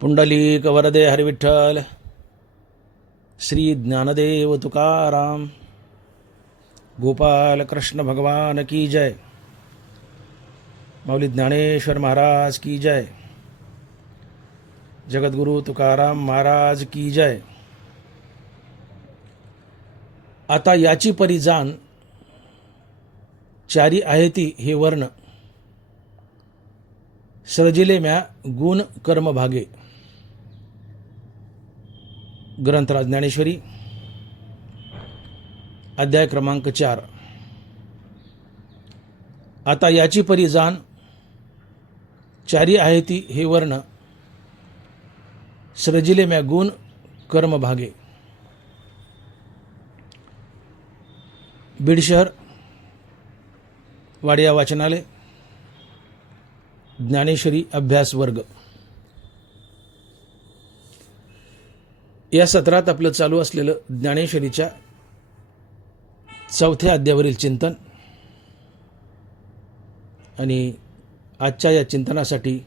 पुंडलिक वरदे हरिविठ्ठल. श्री ज्ञानदेव तुकाराम. गोपाल कृष्ण भगवान की जय. माऊली ज्ञानेश्वर महाराज की जय. जगद्गुरु तुकाराम महाराज की जय. आता याची परी जाण, चारी आहे ती हे वर्ण, सृजिले म्या गुण कर्म भागे. ग्रंथराज ज्ञानेश्वरी अध्याय क्रमांक 4. आता याची परी जाण, चारी आहे ती हे वर्ण, सृजिले म्या गुण कर्म भागे. बीड शहर वाडिया वाचनालय ज्ञानेश्वरी अभ्यास वर्ग या सत्रात आपलं चालू असलेलं ज्ञानेश्वरीच्या 4थ्या अध्यायावरील चिंतन आणि आजच्या या चिंतनासाठी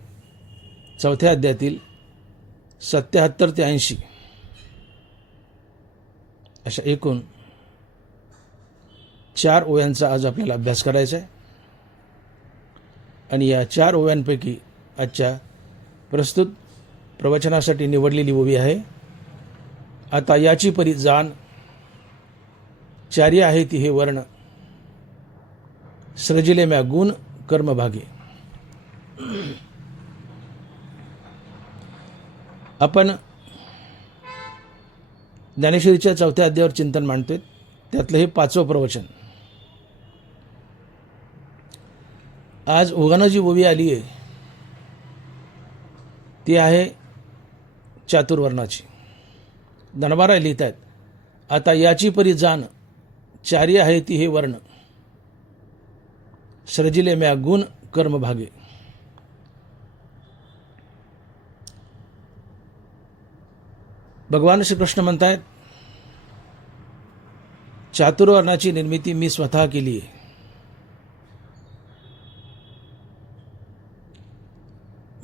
4थ्या अध्यायातील 77 ते 80 अशा एकूण 4 ओव्यांचा आज आपल्याला अभ्यास करायचा आहे. आणि या 4 ओव्यांपैकी आजच्या प्रस्तुत प्रवचनासाठी निवडलेली ओवी आहे, आता याची परी जाण, चारी आहे ती हे वर्ण, सृजिले म्या गुण कर्म भागे. आपण ज्ञानेश्वरीच्या 4थ्या अध्यायावर चिंतन मांडतोय. त्यातलं हे 5वं प्रवचन. आज ओघानं जी ओवी आली आहे ती आहे चातुर्वर्णाची. दनबारा लिहित आहेत, आता याची परी जाण, चारी आहे ती हे वर्ण, सृजिले म्या गुण कर्म भागे. भगवान श्रीकृष्ण म्हणतायत, चातुर्वर्णाची निर्मिती मी स्वतः केली आहे.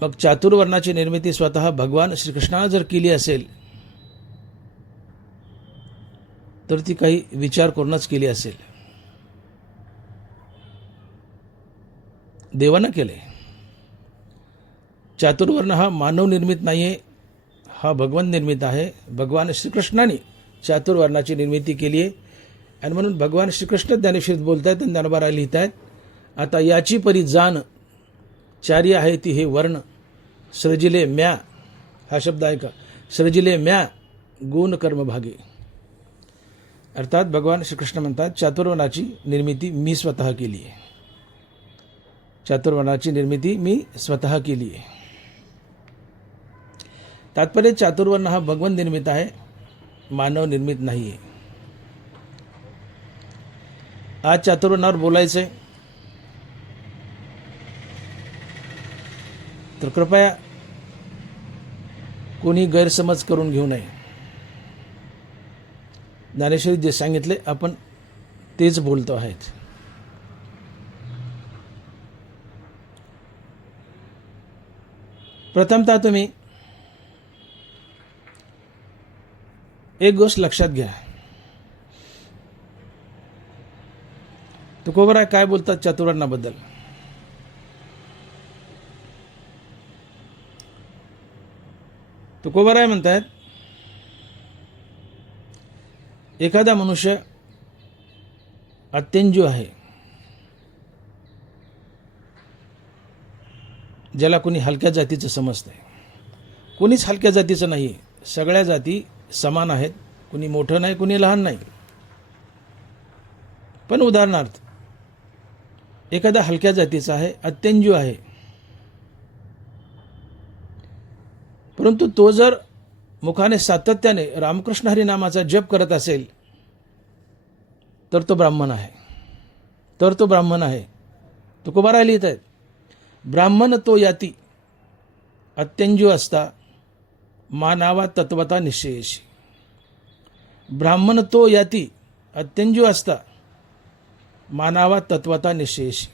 मग चातुर्वर्णाची निर्मिती स्वतः भगवान श्रीकृष्णाने जर केली असेल तर ती काही विचार करूनच केली असेल. देवानं केले. चातुर्वर्ण हा मानव निर्मित नाही आहे, हा भगवान निर्मित आहे. भगवान श्रीकृष्णाने चातुर्वर्णाची निर्मिती केली आहे. आणि म्हणून भगवान श्रीकृष्ण ज्ञानेश्वरीत बोलत आहेत आणि ज्ञानोबा लिहित आहेत, आता याची परी जाण, चारी आहे ती हे वर्ण, सृजिले म्या, हा शब्द आहे का, सृजिले म्या गुण कर्म भागे. अर्थात भगवान श्रीकृष्ण म्हणतात, चातुर्वर्णाची निर्मिती मी स्वतः केली आहे. चातुर्वर्णाची निर्मिती मी स्वतः केली आहे. तात्पर्य, चातुर्वर्ण हा भगवान निर्मित आहे, मानव निर्मित नाही आहे. आज चातुर्वर्णावर बोलायचं आहे, तर कृपया कोणी गैरसमज करून घेऊ नये. ज्ञानेश्वरी जे सांगितले आपण तेच बोलतो आहेत. प्रथमतः तुम्ही एक गोष्ट लक्षात घ्या. तुकोबराय काय बोलतात चातुर्वर्णाबद्दल? तुकोबराय म्हणतात, एखादा मनुष्य अत्यंजू आहे, ज्याला कोणी हलक्या जातीचं समजतंय. कोणीच हलक्या जातीचं नाही, सगळ्या जाती समान आहेत. कोणी मोठं नाही, कोणी लहान नाही. पण उदाहरणार्थ एखादा हलक्या जातीचा आहे, अत्यंजू आहे, परंतु तो जर मुखाने सातत्याने रामकृष्ण हरी नामाचा जप करत असेल तर तो ब्राह्मण आहे. तुकोबाराय लिहित आहेत, ब्राह्मण तो याती अत्यंजू असता मानावा तत्वता निश्चयेशी. ब्राह्मण तो याती अत्यंजू असता मानावा तत्वता निश्चयेशी.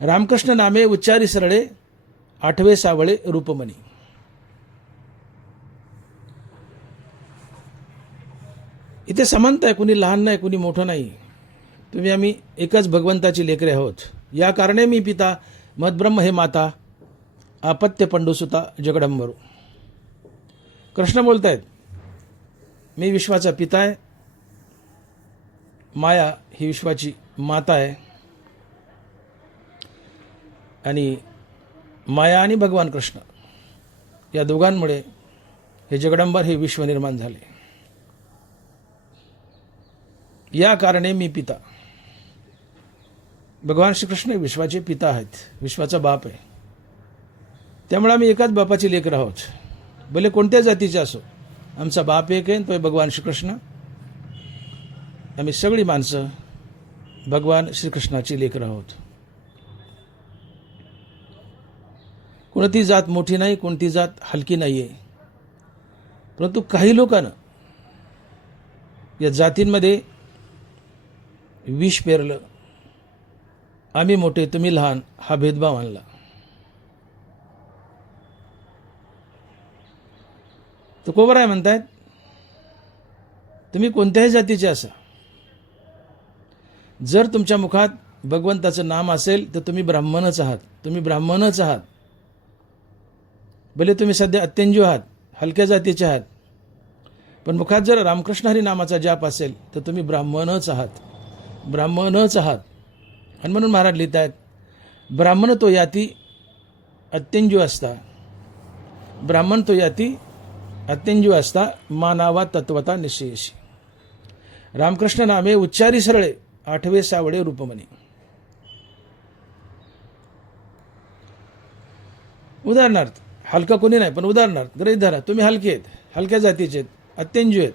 रामकृष्ण नामे उच्चारी सरळे, आठवे सावळे रूपमणी. इथे समानता आहे, कुणी लहान नाही, कुणी मोठं नाही. तुम्ही आम्ही एकच भगवंताची लेकरे आहोत. या कारणे मी पिता, मद्ब्रह्म हे माता, आपत्य पंडुसुता जगडंबरू. कृष्ण बोलतायत, मी विश्वाचा पिता आहे, माया ही विश्वाची माता आहे, आणि माया आणि भगवान कृष्ण या दोघांमुळे हे जगडंबर हे विश्व निर्माण झाले. या कारणे मी पिता. भगवान श्रीकृष्ण विश्वाचे पिता आहेत, विश्वाचा बाप आहे. त्यामुळे आम्ही एकाच बापाची लेकर आहोत, भले कोणत्या जातीचे असो. आमचा बाप एक आहे, तो भगवान श्रीकृष्ण. आम्ही सगळी माणसं भगवान श्रीकृष्णाची लेकर आहोत. कोणती जात मोठी नाही, कोणती जात हलकी नाही आहे. परंतु काही लोकांना या जातींमध्ये विष पेरलं, आम्ही मोठे तुम्ही लहान हा भेदभाव आणला. तो कोबर आहे म्हणतायत, तुम्ही कोणत्याही जातीचे असा, जर तुमच्या मुखात भगवंताचं नाम असेल तर तुम्ही ब्राह्मणच आहात. तुम्ही ब्राह्मणच आहात. भले तुम्ही सध्या अत्यंजू आहात, हलक्या जातीचे आहात, पण मुखात जर रामकृष्ण हरी नामाचा जाप असेल तर तुम्ही ब्राह्मणच आहात. ब्राह्मणच आहात. आणि म्हणून महाराज लिहित आहेत, ब्राह्मण तो याती अत्यंजू असता, ब्राह्मण तो याती अत्यंजू असता, मानावा तत्वता निश्चयशी. रामकृष्ण नामे उच्चारी सरळे, आठवे सावळे रूपमणी. उदाहरणार्थ, हलका कोणी नाही, पण उदाहरणार्थ गृहीत धरा, तुम्ही हलके आहेत, हलक्या जातीचे आहेत, अत्यंजू आहेत,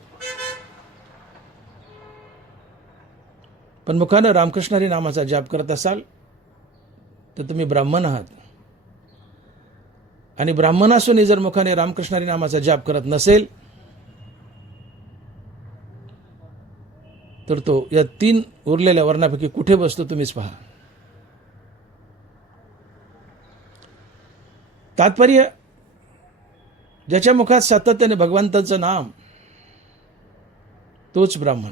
पण मुखानं रामकृष्ण हरी नामाचा जाप करत असाल तर तुम्ही ब्राह्मण आहात. आणि ब्राह्मण असूनही जर मुखाने रामकृष्ण हरी नामाचा जाप करत नसेल तर तो या 3 उरलेल्या वर्णापैकी कुठे बसतो तुम्हीच पहा. तात्पर्य, ज्याच्या मुखात सातत्याने भगवंताचं नाम, तोच ब्राह्मण.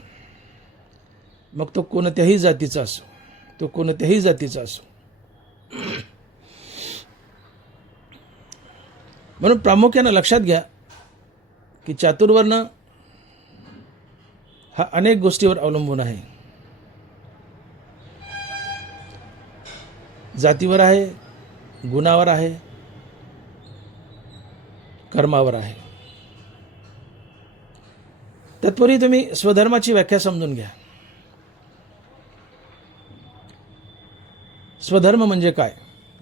मग तो कोणत्याही जातीचा असो, तो कोणत्याही जातीचा असो. म्हणून प्रामुख्यानं लक्षात घ्या की चातुर्वर्ण हा अनेक गोष्टीवर अवलंबून आहे. जातीवर आहे, गुणावर आहे, कर्मावर आहे. तत्पूर्वी तुम्ही स्वधर्माची व्याख्या समजून घ्या. स्वधर्म म्हणजे काय,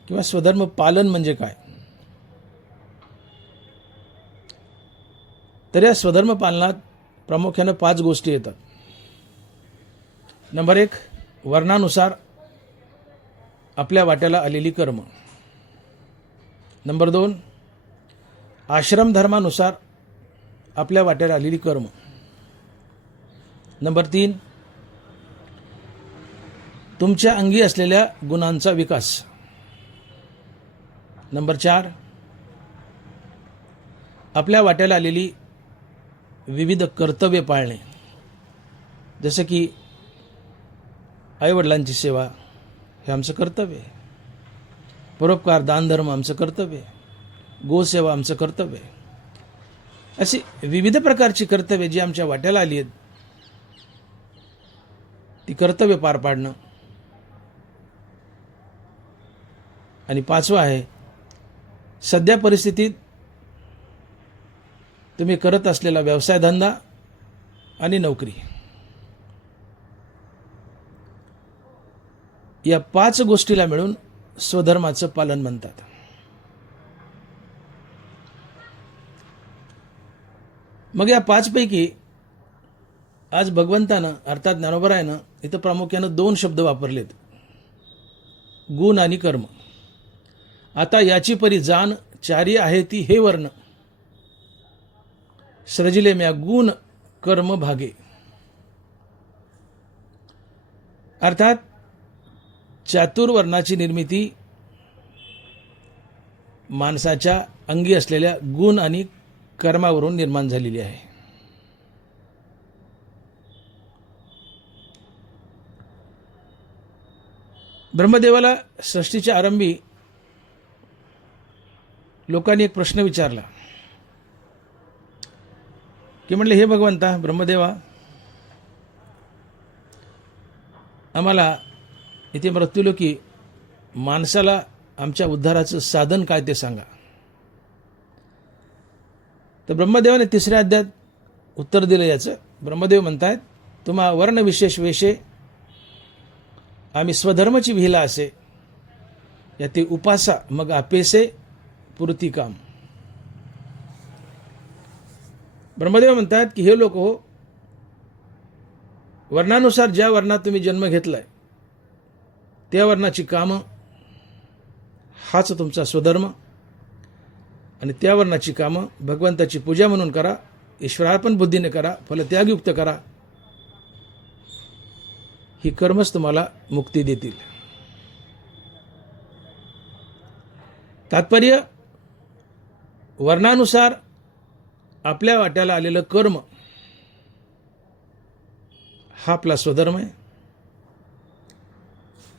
किंवा स्वधर्म पालन म्हणजे काय. तर या स्वधर्म पालनात प्रामुख्यानं 5 गोष्टी येतात. नंबर 1, वर्णानुसार आपल्या वाट्याला आलेली कर्म. नंबर 2, आश्रम धर्मानुसार आपल्या वाट्याला आलेली कर्म. नंबर 3, तुमच्या अंगी असलेल्या गुणांचा विकास. नंबर 4, आपल्या वाट्याला आलेली विविध कर्तव्य पाळणे, जसे की आईवडिलांची सेवा हे आमचं कर्तव्य आहे, परोपकार दानधर्म आमचं कर्तव्य आहे, गोसेवा आमचं कर्तव्य आहे. अशी विविध प्रकारची कर्तव्य जी आमच्या वाट्याला आली आहेत ती कर्तव्य पार पाडणं. आणि 5वं आहे, सध्या परिस्थितीत तुम्ही करत असलेला व्यवसाय धंदा आणि नोकरी. या 5 गोष्टीला मिळून स्वधर्माचं पालन म्हणतात. मग या 5 पैकी आज भगवंतानं अर्थात ज्ञानोबरायानं इथं प्रामुख्यानं 2 शब्द वापरलेत, गुण आणि कर्म. आता याची परी जाण 4 आहे ती हे वर्ण, सृजिले म्या गुण कर्म भागे. अर्थात चातुर्वर्णाची निर्मिती माणसाच्या अंगी असलेल्या गुण आणि कर्मावरून निर्माण झालेली आहे. ब्रह्मदेवाला सृष्टीच्या आरंभी लोकांनी एक प्रश्न विचारला की म्हणले, हे भगवंता ब्रह्मदेवा, आम्हाला इथे मृत्यूलोकी माणसाला आमच्या उद्धाराचं साधन काय ते सांगा. तर ब्रह्मदेवाने 3ऱ्या अध्यायात उत्तर दिलं याचं. ब्रह्मदेव म्हणतायत, तुम्हा वर्ण विशेष वेशे आम्ही स्वधर्मची विहिला असे, या ते उपासा मग अपेसे पुरती काम. ब्रह्मदेव म्हणतात की हे लोक हो, वर्णानुसार ज्या वर्णात तुम्ही जन्म घेतलाय त्या वर्णाची कामं हाच तुमचा स्वधर्म, आणि त्या वर्णाची कामं भगवंताची पूजा म्हणून करा, ईश्वरार्पण बुद्धीने करा, फलत्यागयुक्त करा. ही कर्मच तुम्हाला मुक्ती देतील. तात्पर्य, वर्णानुसार आपल्या वाट्याला आलेलं कर्म हा आपला स्वधर्म आहे.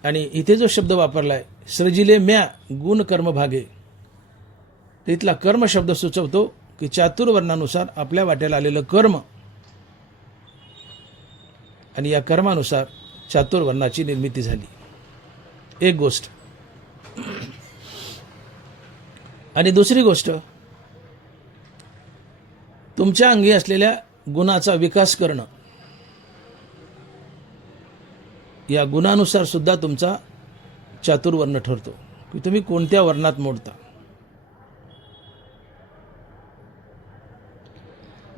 आणि इथे जो शब्द वापरलाय, सृजिले म्या गुण कर्म भागे, तिथला कर्म शब्द सुचवतो की चातुर्वर्णानुसार आपल्या वाट्याला आलेलं कर्म, आणि या कर्मानुसार चातुर्वर्णाची निर्मिती झाली. एक गोष्ट. आणि दुसरी गोष्ट, तुमच्या अंगी असलेल्या गुणाचा विकास करणं, या गुणानुसार सुद्धा तुमचा चातुर्वर्ण ठरतो की तुम्ही कोणत्या वर्णात मोडता.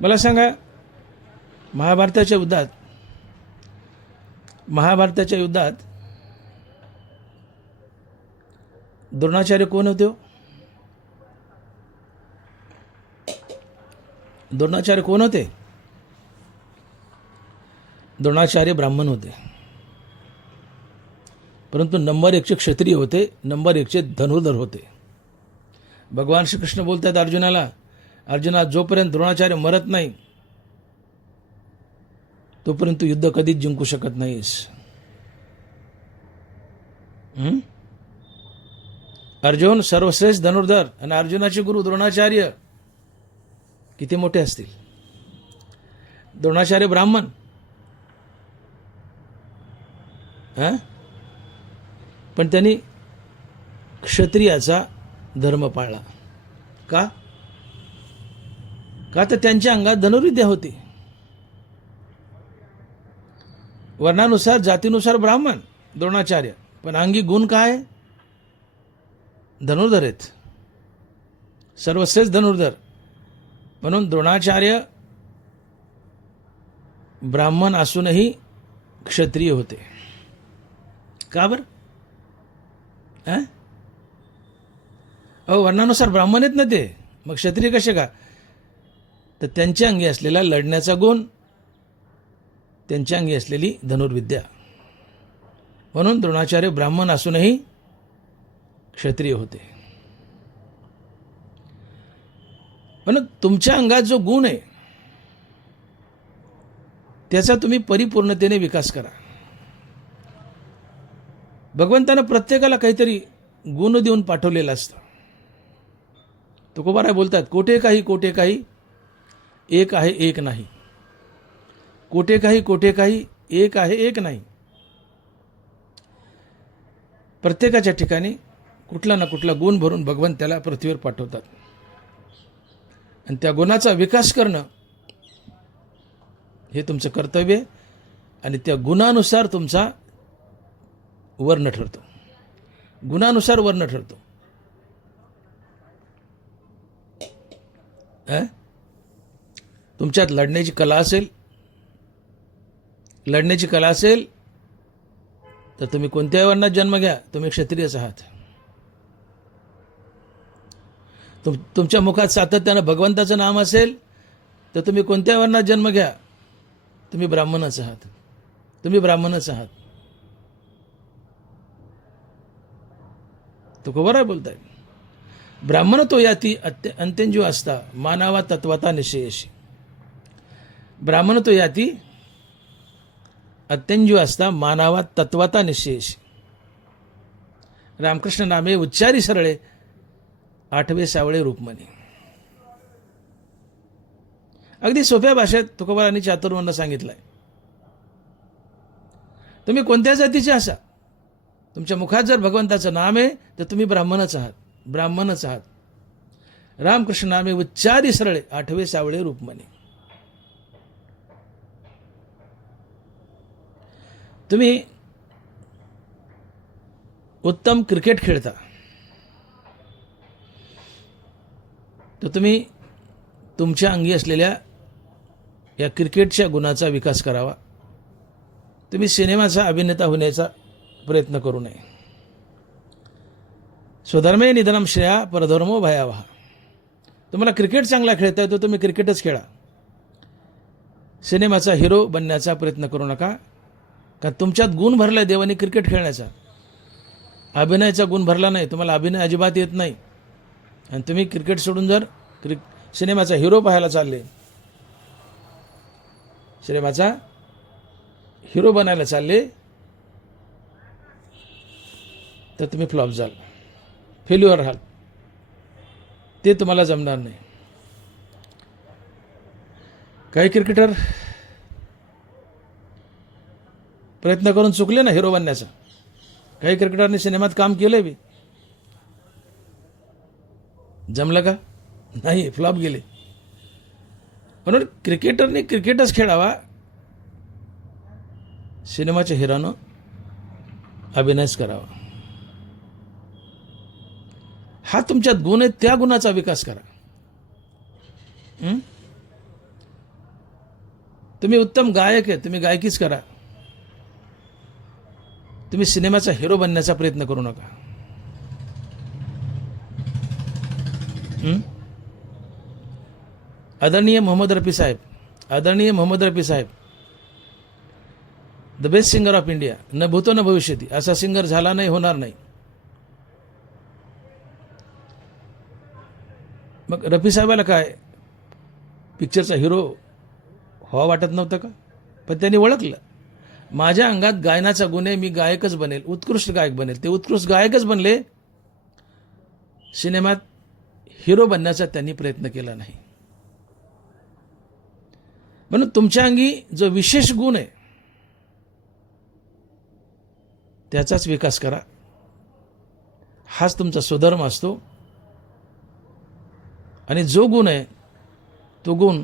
मला सांगा, महाभारताच्या युद्धात द्रोणाचार्य कोण होते? द्रोणाचार्य कोण होते? द्रोणाचार्य ब्राह्मण होते, परंतु नंबर 1चे क्षत्रिय होते, नंबर 1चे धनुर्धर होते. भगवान श्रीकृष्ण बोलतात अर्जुनाला, अर्जुना, जोपर्यंत द्रोणाचार्य मरत नाही तोपर्यंत तू युद्ध कधीच जिंकू शकत नाहीस. अर्जुन सर्वश्रेष्ठ धनुर्धर आणि अर्जुनाचे गुरु द्रोणाचार्य किती मोठे असतील. द्रोणाचार्य ब्राह्मण, पण त्यांनी क्षत्रियाचा धर्म पाळला. का? तर त्यांच्या अंगात धनुर्विद्या होती. वर्णानुसार जातीनुसार ब्राह्मण द्रोणाचार्य, पण अंगी गुण काय? धनुर्धर आहेत, सर्वश्रेष्ठ धनुर्धर. म्हणून द्रोणाचार्य ब्राह्मण असूनही क्षत्रिय होते. का बरं? वर्णानुसार ब्राह्मण आहेत ना ते, मग क्षत्रिय कसे का? तर त्यांच्या अंगी असलेला लढण्याचा गुण, त्यांच्या अंगी असलेली धनुर्विद्या. म्हणून द्रोणाचार्य ब्राह्मण असूनही क्षत्रिय होते. म्हणून तुमच्या अंगात जो गुण आहे त्याचा तुम्ही परिपूर्णतेने विकास करा. भगवंतानं प्रत्येकाला काहीतरी गुण देऊन पाठवलेलं असतं. तुकोबाराय बोलतात, कोठे काही एक आहे एक नाही. कोठे काही एक आहे एक नाही. प्रत्येकाच्या ठिकाणी कुठला ना कुठला गुण भरून भगवंत त्याला पृथ्वीवर पाठवतात, आणि त्या गुणाचा विकास करणं हे तुमचं कर्तव्य आहे. आणि त्या गुणानुसार तुमचा वर्ण ठरतो, गुणानुसार वर्ण ठरतो. तुमच्यात लढण्याची कला असेल तर तुम्ही कोणत्याही वर्णात जन्म घ्या, तुम्ही क्षत्रियच आहात. तुमच्या मुखात सातत्यानं भगवंताचं नाम असेल तर तुम्ही कोणत्या वर्णात जन्म घ्या, तुम्ही ब्राह्मणच आहात. तो खबर आहे बोलताय. ब्राह्मण तो याती अंत्यंजू असता मानावा तत्वता निश्चयशी. ब्राह्मण तो याती अत्यंजू असता मानावा तत्वता निश्चयशी. रामकृष्ण नामे उच्चारी सरळे, आठवे सावळे रूपमणी. अगदी सोप्या भाषेत तुकोबारांनी चातुर्वर्ण सांगितलंय. तुम्ही कोणत्या जातीचे असा, तुमच्या मुखात जर भगवंताचं नाम आहे तर तुम्ही ब्राह्मणच आहात, ब्राह्मणच आहात. रामकृष्ण नामे उच्चारी सरळे, आठवे सावळे रूपमणी. तुम्ही उत्तम क्रिकेट खेळता तर तुम्ही तुमच्या अंगी असलेल्या या क्रिकेटच्या गुणाचा विकास करावा. तुम्ही सिनेमाचा अभिनेता होण्याचा प्रयत्न करू नये. स्वधर्मे निधनम श्रेया परधर्मो भयावहा. तुम्हाला क्रिकेट चांगला खेळता येतो, तुम्ही क्रिकेटच खेळा. सिनेमाचा हिरो बनण्याचा प्रयत्न करू नका, कारण तुमच्यात गुण भरलाय देवाने क्रिकेट खेळण्याचा. अभिनयाचा गुण भरला नाही, तुम्हाला अभिनय अजिबात येत नाही, आणि तुम्ही क्रिकेट सोडून जर सिनेमाचा हिरो पाहायला चालले, सिनेमाचा हिरो बनायला चालले, तर तुम्ही फ्लॉप जाल, फेल्युअर राहाल. ते तुम्हाला जमणार नाही. काही क्रिकेटर प्रयत्न करून चुकले ना हिरो बनण्याचा. काही क्रिकेटरने सिनेमात काम केलंय बी, जमलं का नाही, फ्लॉप गेले. म्हणून क्रिकेटरने क्रिकेटच खेळावा, सिनेमाच्या हिरानं अभिनयच करावा. हा तुमच्यात गुण आहे, त्या गुणाचा विकास करा. तुम्ही उत्तम गायक आहे, तुम्ही गायकीच करा. तुम्ही सिनेमाचा हिरो बनण्याचा प्रयत्न करू नका. आदरणीय मोहम्मद रफी साहेब, आदरणीय मोहम्मद रफी साहेब, the best singer of India, न भूतो न भविष्यती. असा सिंगर झाला नाही, होणार नाही. मग रफी साहेबाला काय पिक्चरचा हिरो व्हावा वाटत नव्हतं का? पण त्यांनी ओळखलं, माझ्या अंगात गायनाचा गुण आहे, मी गायकच बनेल, उत्कृष्ट गायक बनेल. ते उत्कृष्ट गायकच बनले, सिनेमात हिरो बनण्याचा त्यांनी प्रयत्न केला नाही. म्हणून तुमच्या अंगी जो विशेष गुण आहे त्याचाच विकास करा. हाच तुमचा स्वधर्म असतो. आणि जो गुण आहे तो गुण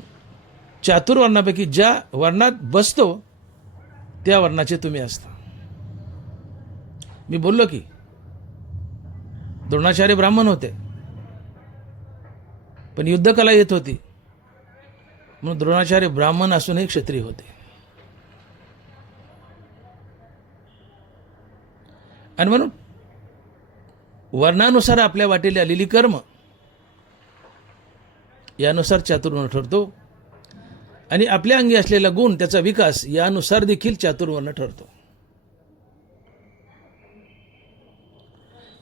चातुर्वर्णापैकी ज्या वर्णात बसतो त्या वर्णाचे तुम्ही असता. मी बोललो की द्रोणाचार्य ब्राह्मण होते, पण युद्धकला येत होती, म्हणून द्रोणाचार्य ब्राह्मण असूनही क्षत्रिय होते. आणि म्हणून वर्णानुसार आपल्या वाटेली आलेली कर्म यानुसार चातुर्वर्ण ठरतो, आणि आपल्या अंगी असलेला गुण त्याचा विकास यानुसार देखील चातुर्वर्ण ठरतो.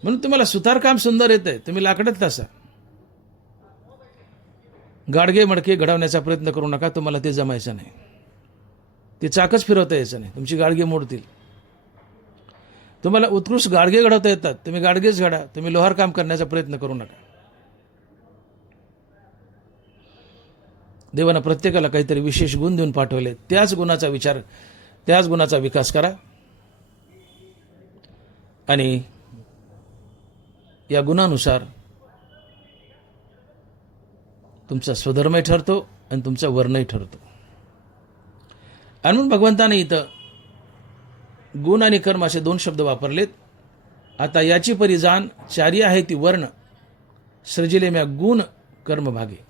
म्हणून तुम्हाला सुतारकाम सुंदर येतंय, तुम्ही लाकडत तसा गाडगे मडके घडवण्याचा प्रयत्न करू नका. तुम्हाला ते जमायचं नाही, ते चाकच फिरवता यायचं नाही, तुमची गाडगे मोडतील. तुम्हाला उत्कृष्ट गाडगे घडवता येतात, तुम्ही गाडगेच घडा. तुम्ही लोहार काम करण्याचा प्रयत्न करू नका. देवानं प्रत्येकाला काहीतरी विशेष गुण देऊन पाठवले, त्याच गुणाचा विचार, त्याच गुणाचा विकास करा. आणि या गुणानुसार तुमचा स्वधर्मही ठरतो आणि तुमचा वर्णही ठरतो. आणि म्हणून भगवंताने इथं गुण आणि कर्म असे दोन शब्द वापरलेत. आता याची परी जाण चारी आहे ती वर्ण, सृजिले म्या गुण कर्म भागे.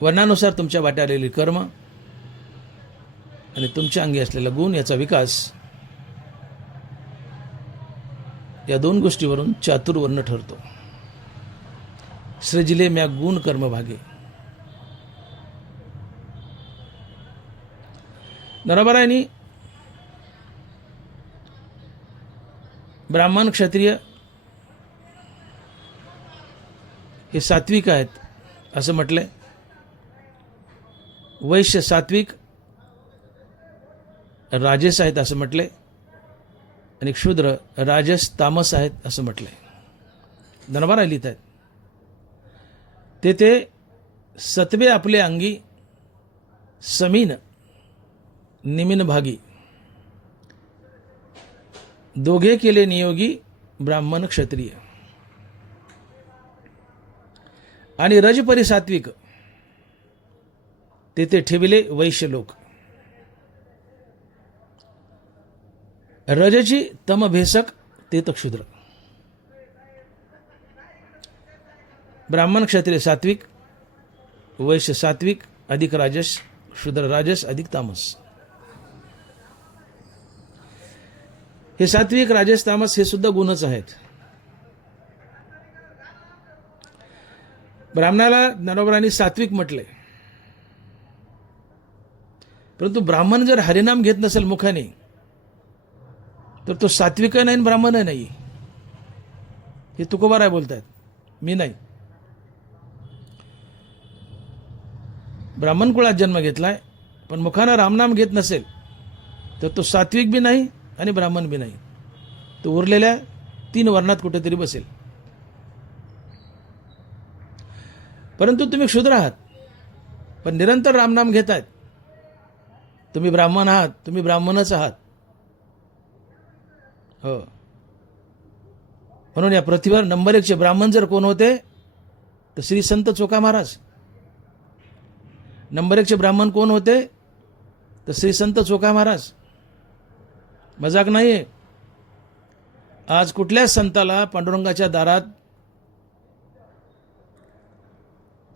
वर्णानुसार तुमच्या वाट्या आलेली कर्म आणि तुमच्या अंगी असलेला गुण याचा विकास, या दोन गोष्टीवरून चातुर्वर्ण ठरतो. सृजिले म्या गुण कर्म भागे. नरबरायनी ब्राह्मण क्षत्रिय हे सात्विक आहेत असं म्हटलंय. वैश्य सात्विक राजेस आहेत असं म्हटलंय आणि क्षुद्र राजस तामस आहेत असं म्हटलंय. ज्ञानोबा लिहित आहेत तेथे सत्वे आपले अंगी समीन निमीन भागी दोघे केले नियोगी ब्राह्मण क्षत्रिय आणि रजपरी सात्विक तेथे ठेविले वैश्य लोक. रजची तम भेसक तेथ क्षुद्र. ब्राह्मण क्षत्रिय सात्विक, वैश्य सात्विक अधिक राजस, क्षुद्र राजस अधिक तामस. हे सात्विक राजस तामस हे सुद्धा गुणच आहेत. ब्राह्मणाला ज्ञानोबांनी सात्विक म्हटलंय, परंतु ब्राह्मण जर हरिनाम घेत नसेल मुखाने तर तो सात्विक नाही ब्राह्मण नाही. हे तुकोबाराय बोलतात, मी नाही. ब्राह्मण कुळात जन्म घेतलाय पण मुखानं रामनाम घेत नसेल तर तो सात्विक बी नाही आणि ब्राह्मण बी नाही. तो उरलेल्या 3 वर्णात कुठेतरी बसेल. परंतु तुम्ही क्षुद्र आहात पण निरंतर रामनाम घेतायत. तुम्ही ब्राह्मण आहात, तुम्ही ब्राह्मणच आहात. हो, म्हणून या पृथ्वीवर नंबर 1 ब्राह्मण जर कोण होते तर श्री संत चोखा महाराज. नंबर 1 ब्राह्मण कोण होते तर श्री संत चोखा महाराज. मजाक नाहीये. आज कुठल्याच संताला पांडुरंगाच्या दारात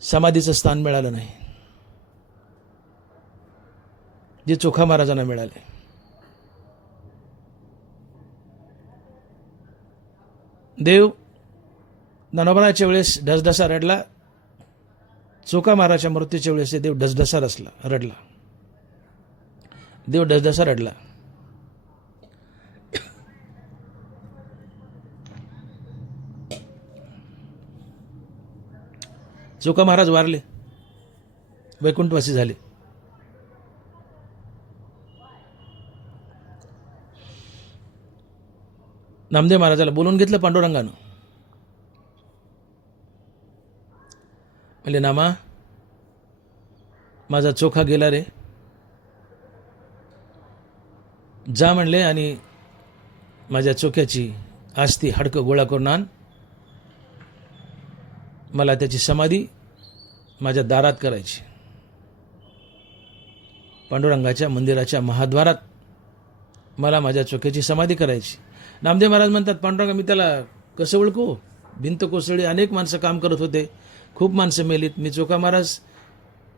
समाधीचं स्थान मिळालं नाही जे चोखा महाराजांना मिळाले. देव ज्ञानोबाच्या वेळेस ढसढसा रडला, चोखा महाराजच्या मृत्यूच्या वेळेस देव ढसढसा रडला. देव ढसढसा रडला. चोखा महाराज वारले, वैकुंठवासी झाले. नामदेव महाराजाला बोलून घेतलं पांडुरंगानं. म्हणले, नामा माझा चोखा गेला रे. जा म्हणले आणि माझ्या चोख्याची आस्ती हाडकं गोळा करून आण. मला त्याची समाधी माझ्या दारात करायची. पांडुरंगाच्या मंदिराच्या महाद्वारात मला माझ्या चोख्याची समाधी करायची. नामदेव महाराज म्हणतात, पांडुरंगा मी त्याला कसं ओळखू? भिंत कोसळली, अनेक माणसं काम करत होते, खूप माणसं मेलीत. मी चोखा महाराज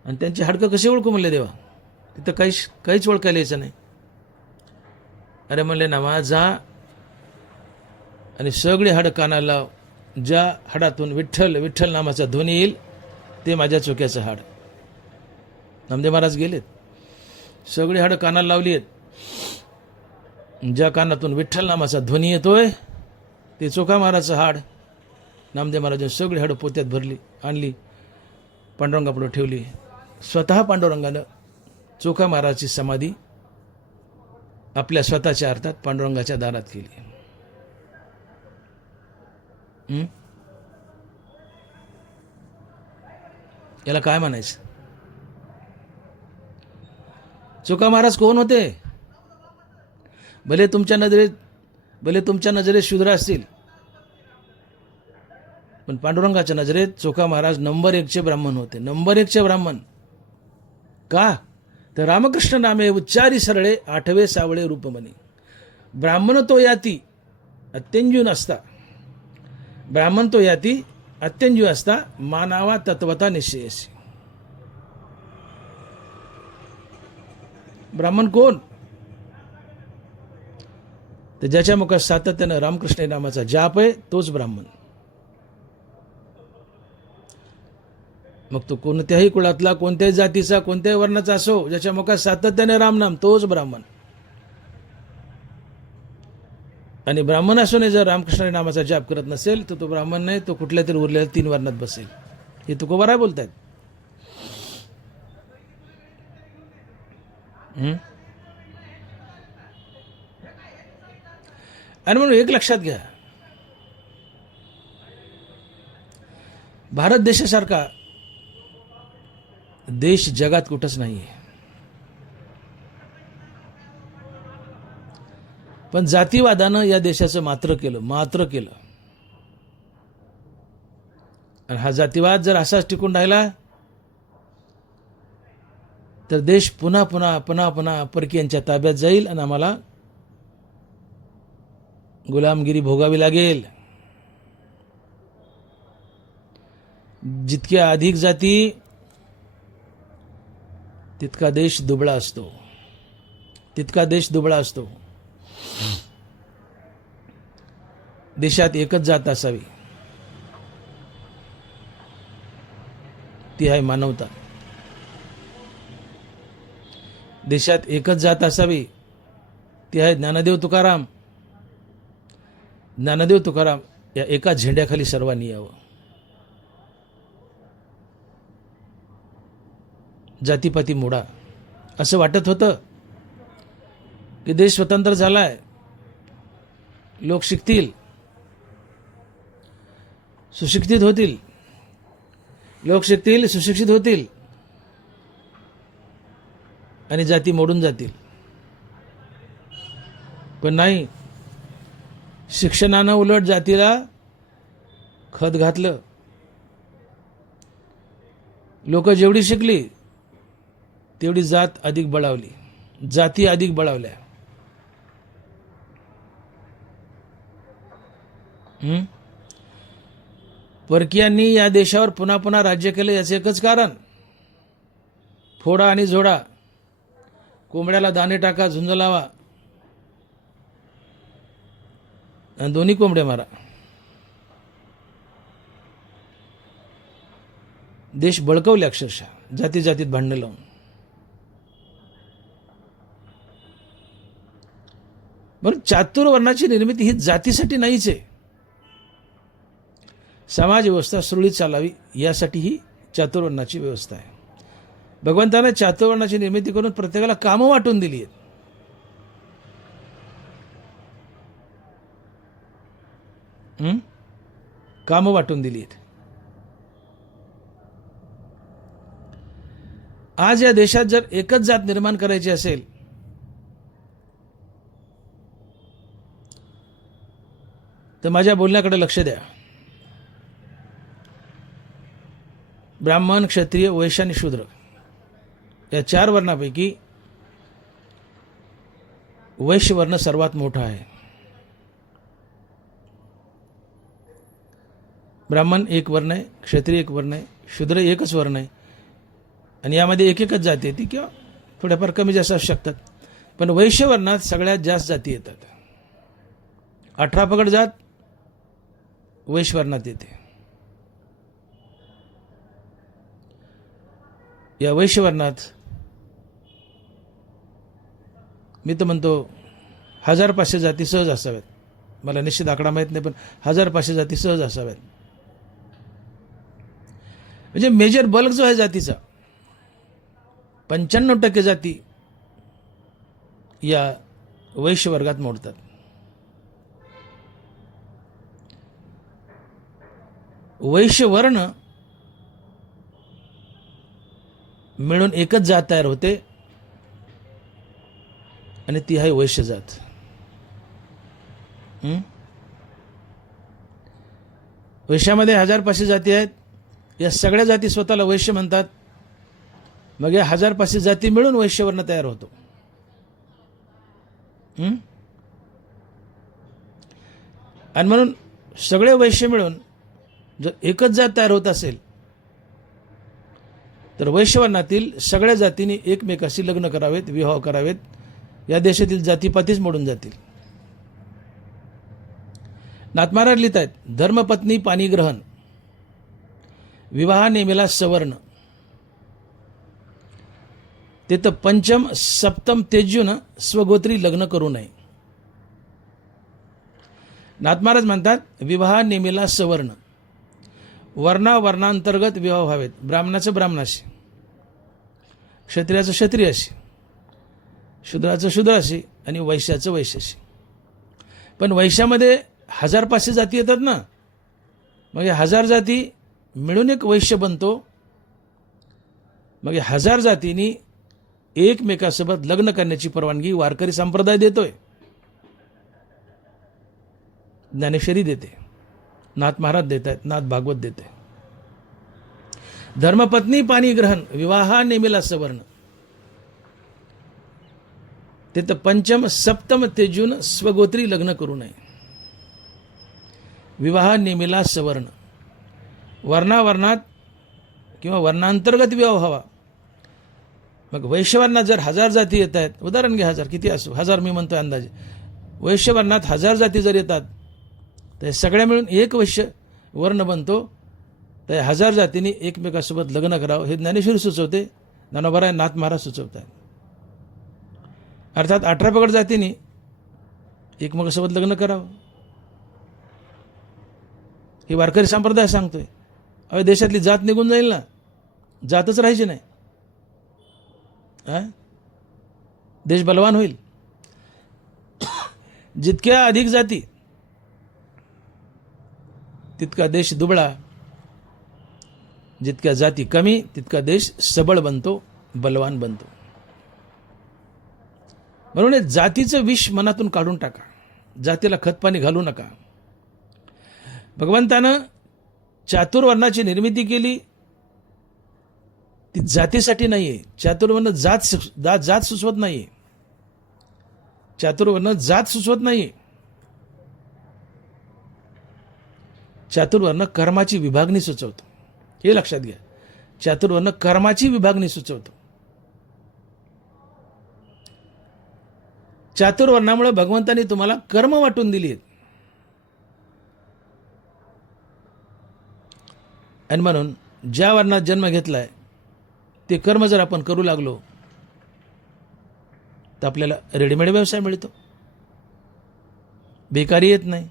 आणि त्यांची हाडकं कसे ओळखू म्हणले देवा? तिथं काहीच ओळखायला यायचं नाही. अरे म्हणले नामा जा आणि सगळी हाडं कानाला लाव. ज्या हाडातून विठ्ठल विठ्ठल नामाचा ध्वनी येईल ते माझ्या चोख्याचं हाड. नामदेव महाराज गेलेत, सगळी हाडं कानाला लावली आहेत. ज्या कानातून विठ्ठल नामाचा ध्वनी येतोय ते चोखा महाराजचं हाड. नामदेव महाराजांनी सगळी हाडं पोत्यात भरली, आणली, पांडुरंगापुढे ठेवली. स्वतः पांडुरंगानं चोखा महाराजची समाधी आपल्या स्वतःच्या अर्थात पांडुरंगाच्या दारात केली. याला काय म्हणायचं? चोखा महाराज कोण होते? भले तुमच्या नजरेत शूद्र असतील, पण पांडुरंगाच्या नजरेत चोखा महाराज नंबर 1 ब्राह्मण होते. नंबर 1 ब्राह्मण. का? तर रामकृष्ण नामे उच्चारी सरळे 8वे सावळे रूपमणी. ब्राह्मण तो याती अत्यंजून असता. ब्राह्मण तो याती अत्यंजू असता मानावा तत्वता निश्चयसी. ब्राह्मण कोण? तर ज्याच्या मुखात सातत्यानं रामकृष्ण नामाचा जाप आहे तोच ब्राह्मण. मग तो कोणत्याही कुळातला, कोणत्याही जातीचा, कोणत्याही वर्णाचा असो, ज्याच्या मुखात सातत्याने रामनाम तोच ब्राह्मण. आणि ब्राह्मण असूनही जर रामकृष्ण नामाचा जाप करत नसेल तर तो ब्राह्मण नाही, तो कुठल्या तरी उरलेल्या 3 वर्णात बसेल. हे तुकोबाराय बोलतायत. आणि म्हणून एक लक्षात घ्या, भारत देशासारखा देश जगात कुठंच नाहीये. पण जातीवादानं या देशाचं मात्र केलं. आणि हा जातीवाद जर असाच टिकून राहिला तर देश पुन्हा परकीयांच्या ताब्यात जाईल आणि आम्हाला गुलामगिरी भोगावी लागेल. जितक्या अधिक जाती तितका देश दुबळा असतो. देशात एकच जात असावी, ती आहे मानवता. देशात एकच जात असावी, ती आहे ज्ञानदेव तुकाराम या एका झेंड्याखाली सर्वांनी यावं. जातीपाती मोडा. असं वाटत होतं की देश स्वतंत्र झालाय, लोक शिकतील, सुशिक्षित होतील आणि जाती मोडून जातील. पण नाही, शिक्षणानं उलट जातीला खत घातलं. लोक जेवढी शिकली तेवढी जाती अधिक बळावल्या. परकीयांनी या देशावर पुन्हा राज्य केलं याचं एकच कारण, फोडा आणि झोडा, कोंबड्याला दाणे टाका, झुंज लावा आणि दोन्ही कोंबडे मारा. देश बळकवले अक्षरशः जातीत भांडणं लावून. म्हणून चातुर्वर्णाची निर्मिती ही जातीसाठी नाहीच आहे. समाज व्यवस्था सुरळीत चालावी यासाठी ही चातुर्वर्णाची व्यवस्था आहे. भगवंताने चातुर्वर्णाची निर्मिती करून प्रत्येकाला कामं वाटून दिली आहेत. कामं वाटून दिली आहेत. आज या देशात जर एकच जात निर्माण करायची असेल तर माझ्या बोलण्याकडे लक्ष द्या. ब्राह्मण, क्षत्रिय, वैश्य आणि शूद्र या 4 वर्णापैकी वैश्य वर्ण सर्वात मोठा आहे. ब्राह्मण एक वर्ण आहे, क्षत्रिय एक वर्ण आहे, शूद्र एकच वर्ण आहे. आणि यामध्ये एकच जाती येते किंवा थोड्याफार कमी जास्त असू शकतात. पण वैश्य वर्णात सगळ्यात जास्त जाती येतात. 18 पगड जात वैश्य वर्णात येते. या वैश्य वर्णात मी तर म्हणतो 1500 जाती सहज असाव्यात. मला निश्चित आकडा माहीत नाही, पण 1500 जाती सहज असाव्यात. म्हणजे मेजर बल्क जो आहे जातीचा, 95% जाती या वैश्य वर्गात मोडतात. वैश्य वर्ण मिळून एकच जात तयार होते आणि ती आहे वैश्य जात. वैश्यामध्ये 1500 जाती आहेत. या सगळ्या जाती स्वतःला वैश्य म्हणतात. मग या 1500 जाती मिळून वैश्यवर्ण तयार होतो. आणि म्हणून सगळे वैश्य मिळून जर एकच जात तयार होत असेल तर वैश्यवर्णातील सगळ्या जातींनी एकमेकाशी लग्न करावेत, विवाह करावेत. या देशातील जातीपातीच मोडून जातील. नाथ महाराज लिहित आहेत, धर्मपत्नी पाणीग्रहण, विवाह नेमेला सवर्ण, ते तर पंचम सप्तम तेजून स्वगोत्री लग्न करू नये. नाथ महाराज म्हणतात, विवाह नेमेला सवर्ण, वर्णांतर्गत विवाह व्हावेत. ब्राह्मणाचं ब्राह्मणाशी, क्षत्रियाचं क्षत्रियाशी, शूद्राचं शूद्राशी आणि वैश्याचं वैश्याशी. पण वैश्यामध्ये 1500 जाती येतात ना, मग या 1000 जाती मिळून एक वैश्य बनतो. मग या 1000 जातींनी एकमेकासोबत लग्न करण्याची परवानगी वारकरी संप्रदाय देतोय, ज्ञानेश्वरी देते, नाथ महाराज देत आहेत, नाथ भागवत देते. धर्मपत्नी पाणी ग्रहण विवाहा नेमिला सवर्ण, ते तर पंचम सप्तम तेजून स्वगोत्री लग्न करू नये. विवाह नेमिला सवर्ण, वर्णावर्णात किंवा वर्णांतर्गत विवाह व्हावा. मग वैश्यवर्णात जर 1000 जाती येत आहेत, उदाहरण घ्या, 1000 किती असो, 1000 मी म्हणतोय अंदाजे, वैश्यवर्णात 1000 जाती जर येतात तर सगळ्या मिळून एक वैश्य वर्ण बनतो. तर 1000 जातींनी एकमेकासोबत लग्न करावं हे ज्ञानेश्वरी सुचवते, ज्ञानोबा नाथ महाराज सुचवत आहेत. अर्थात 18 पगड जातींनी एकमेकासोबत लग्न करावं हे वारकरी संप्रदाय सांगतोय. अहो, देशातली जात निघून जाईल ना, जातच राहायची नाही, देश बलवान होईल. जितक्या अधिक जाती तितका देश दुबळा, जितक्या जाती कमी तितका देश सबळ बनतो, बलवान बनतो. म्हणून जातीचं विष मनातून काढून टाका, जातीला खतपाणी घालू नका. भगवंतानं चातुर्वर्णाची निर्मिती केली, ती जातीसाठी नाहीये. चातुर्वर्ण जात सुचवत नाहीये, चातुर्वर्ण जात सुचवत नाहीये. चातुर्वर्ण कर्माची विभागणी सुचवतो, हे लक्षात घ्या. चातुर्वर्ण कर्माची विभागणी सुचवतो. चातुर्वर्णामुळे भगवंतांनी तुम्हाला कर्म वाटून दिली आहेत. आणि म्हणून ज्या वर्णात जन्म घेतलाय ते कर्म जर आपण करू लागलो तर आपल्याला रेडीमेड व्यवसाय मिळतो, बेकारी येत नाही.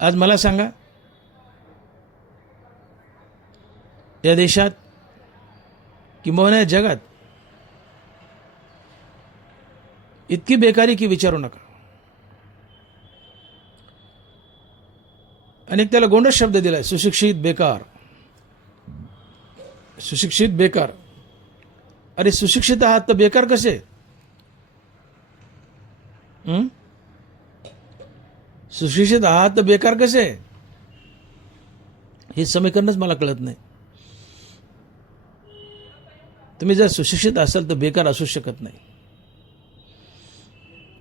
आज मला सांगा, या देशात किंबहुना या जगात इतकी बेकारी की विचारू नका. अनेक त्याला गोंडस शब्द दिलाय, सुशिक्षित बेकार, सुशिक्षित बेकार. अरे सुशिक्षित आहात तर बेकार कसे? सुशिक्षित आहात तर बेकार कसे? हे समीकरणच मला कळत नाही. तुम्ही जर सुशिक्षित असाल तर बेकार असू शकत नाही.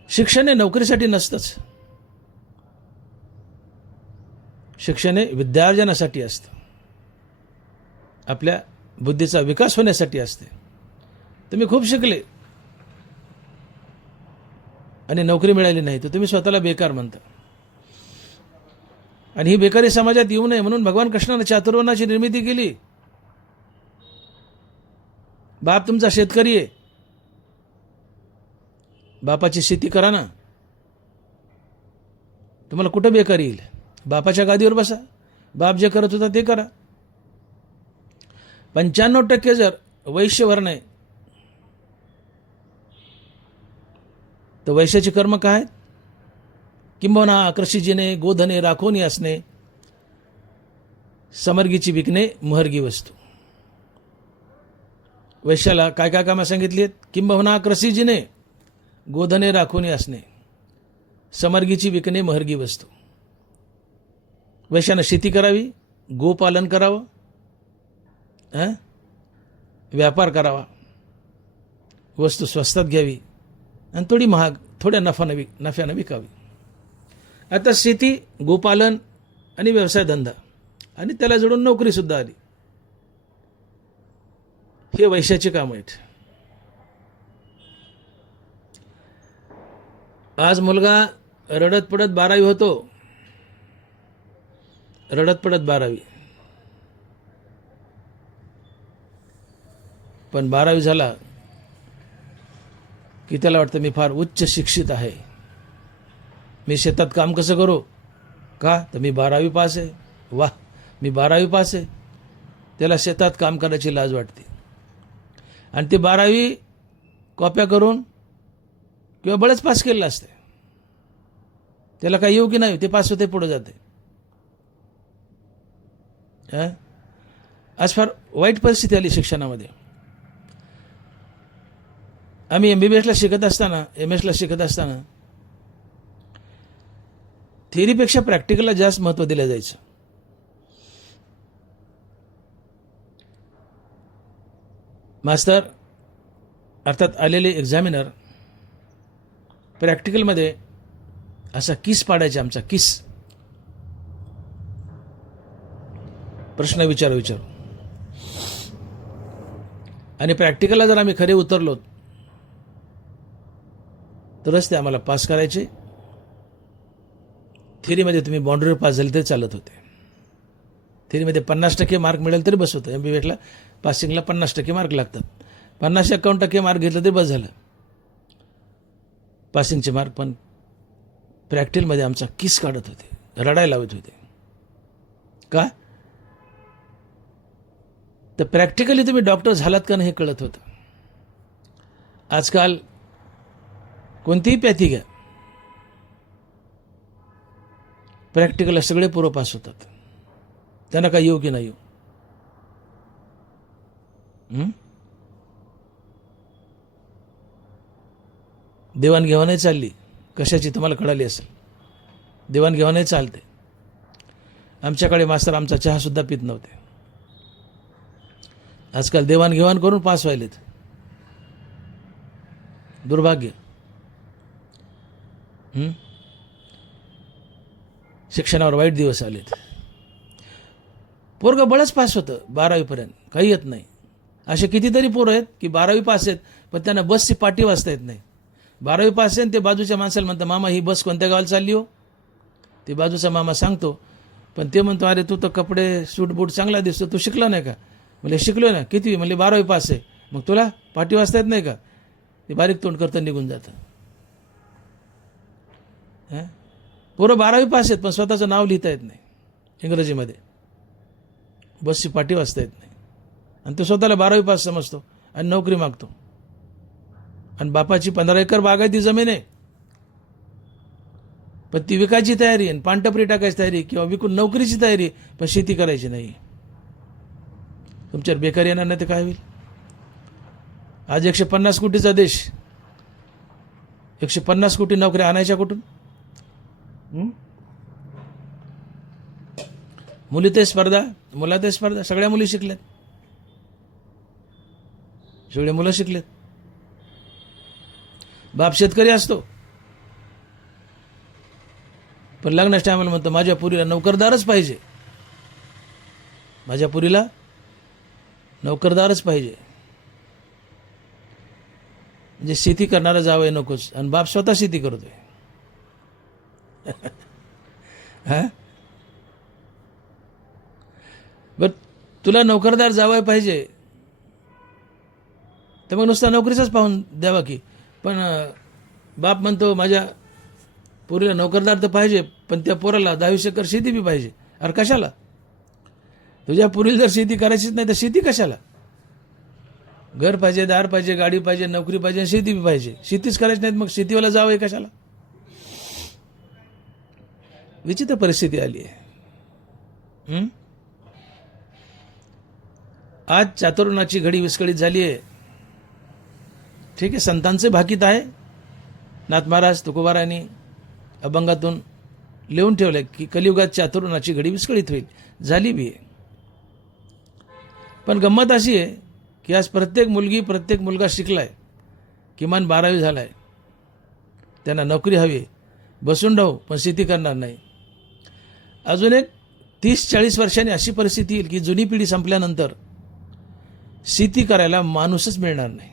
शिक्षण हे नोकरीसाठी नसतंच, शिक्षण हे विद्यार्जनासाठी असतं, आपल्या बुद्धीचा विकास होण्यासाठी असते. तुम्ही खूप शिकले आणि नोकरी मिळाली नाही तर तुम्ही स्वतःला बेकार म्हणता. आणि ही बेकारी समाजात येऊ नये म्हणून भगवान कृष्णाने चातुर्वर्णाची निर्मिती केली. बाप तुमचा शेतकरी आहे, बापाची शेती करा ना, तुम्हाला कुठं बेकारी येईल? बापाच्या गादीवर बसा, बाप जे करत होता ते करा. 95% जर वैश्य वर्ण आहे तर वैश्याची कर्म काय आहेत? किंबहुना कृषीजीने गोधने राखोनी असणे, समर्गीची विकणे महर्गी वस्तू. वैश्याला काय काय कामं सांगितली आहेत? किंबहुना कृषीजीने गोधने राखोनी असणे, समर्गीची विकणे महर्गी वस्तू. वैश्यानं शेती करावी, गोपालन करावं, व्यापार करावा, वस्तू स्वस्तात घ्यावी आणि थोडी महाग, थोड्या नफ्यानं विकावी. आता शेती, गोपालन आणि व्यवसाय धंदा आणि त्याला जोडून नोकरी सुद्धा आली. हे वैश्याचे काम आहेत. आज मुलगा रडत पडत 12वी होतो, रडत पडत 12वी, पण 12वी झाला की त्याला वाटतं मी फार उच्च शिक्षित आहे, मी शेतात काम कसं करू? का तर मी 12वी पास आहे. वाह, मी 12वी पास आहे. त्याला शेतात काम करायची लाज वाटते. आणि ते 12वी कॉप्या करून किंवा बळच पास केलेलं असते. त्याला काही योग्य नाही, ते पास होते, पुढे जाते. आज फार वाईट परिस्थिती आली शिक्षणामध्ये. आम्ही MBBSला शिकत असताना, MS ला शिकत असताना थिअरीपेक्षा प्रॅक्टिकलला जास्त महत्त्व दिलं जायचं. मास्तर अर्थात आलेले एक्झामिनर प्रॅक्टिकलमध्ये असा किस पाडायचा, आमचा किस, प्रश्न विचारू आणि प्रॅक्टिकलला जर आम्ही खरे उतरलो तरच ते आम्हाला पास करायचे. थिअरीमध्ये तुम्ही बाउंड्रीवर पास झाले तरी चालत होते. थिअरीमध्ये 50% मार्क मिळेल तरी बस होतं. MBBSला पासिंगला 50% मार्क लागतात. 50-51% मार्क घेतलं तरी बस झालं पासिंगचे मार्क. पण प्रॅक्टिकलमध्ये आमचा किस काढत होते, रडायला लावत होते. का? तर प्रॅक्टिकली तुम्ही डॉक्टर झालात का नाही हे कळत होतं. आजकाल कोणतीही पॅथी घ्या, प्रॅक्टिकलला सगळे पूर्व पास होतात, त्यांना काही योग्य नाही. देवाणघेवाणही चालली, कशाची तुम्हाला कळाली असेल. देवाणघेवाणही चालते. आमच्याकडे मास्तर आमचा चहा सुद्धा पित नव्हते. आजकाल देवाणघेवाण करून पास व्हायलेत. दुर्भाग्य. शिक्षणावर वाईट दिवस आलेत. पोरगं बळच पास होतं 12वी पर्यंत, काही येत नाही. असे कितीतरी पोरं आहेत की 12वी पास आहेत पण त्यांना बसची पाटी वाजता येत नाही. 12वी पास आहे, ते बाजूच्या माणसाला म्हणतं, मामा ही बस कोणत्या गावाला चालली हो? ते बाजूचा मामा सांगतो, पण ते म्हणतो, अरे तू तर कपडे सूट बूट चांगला दिसतो, तू शिकला नाही का? म्हणजे शिकलो ना. किती? म्हणजे 12वी पास आहे. मग तुला पाटी वाजता येत नाही का? ते बारीक तोंड करतं निघून जातं. पोरं 12वी पास आहेत पण स्वतःचं नाव लिहिता येत नाही इंग्रजीमध्ये, बसची पाटी वाजता येत नाही. आणि तो स्वतःला 12वी पास समजतो आणि नोकरी मागतो. आणि बापाची 15 एकर बागायती जमीन आहे, पण ती विकायची तयारी आहे, पानटपरी टाकायची तयारी, किंवा विकून नोकरीची तयारी, पण शेती करायची नाही. तुमच्यावर बेकारी येणार नाही तर काय होईल? आज 150 कोटीचा देश, 150 कोटी नोकऱ्या आणायच्या कुठून? मुली ते स्पर्धा, मुला ते स्पर्धा, सगळ्या मुली शिकल्यात, सगळे मुलं शिकलेत. बाप शेतकरी असतो पण लग्नाच्या टायमाला म्हणतो, माझ्या पुरीला नोकरदारच पाहिजे, माझ्या पुरीला नोकरदारच पाहिजे. म्हणजे शेती करणारा जावई नकोच, आणि बाप स्वतः शेती करतोय. बर, तुला नोकरदार जावई पाहिजे तर मग नुसता नोकरीचाच पाहून द्यावा की. पण बाप म्हणतो, माझ्या पोरीला नोकरदार तर पाहिजे, पण त्या पोराला 10 एकर शेती बी पाहिजे. अरे कशाला? तुझ्या पोरीला जर शेती करायचीच नाही तर शेती कशाला? घर पाहिजे, दार पाहिजे, गाडी पाहिजे, नोकरी पाहिजे, शेती बी पाहिजे. शेतीच करायची नाहीत मग शेतीवाला जावं कशाला? विचित्र परिस्थिती आली आहे. आज चातुर्णाची घडी विस्कळीत झाली आहे. ठीक आहे, संतांचे भाकीत आहे. नाथ महाराज तुकोबारायांनी अभंगातून लिहून ठेवलंय की कलियुगात चातुर्णाची घडी विस्कळीत होईल. झाली बी आहे. पण गंमत अशी आहे की आज प्रत्येक मुलगी, प्रत्येक मुलगा शिकलाय, किमान 12वी झालाय, त्यांना नोकरी हवी, बसून राहू पण शेती करणार नाही. अजून एक 30-40 वर्षांनी अशी परिस्थिती येईल की जुनी पिढी संपल्यानंतर शेती करायला माणूसच मिळणार नाही.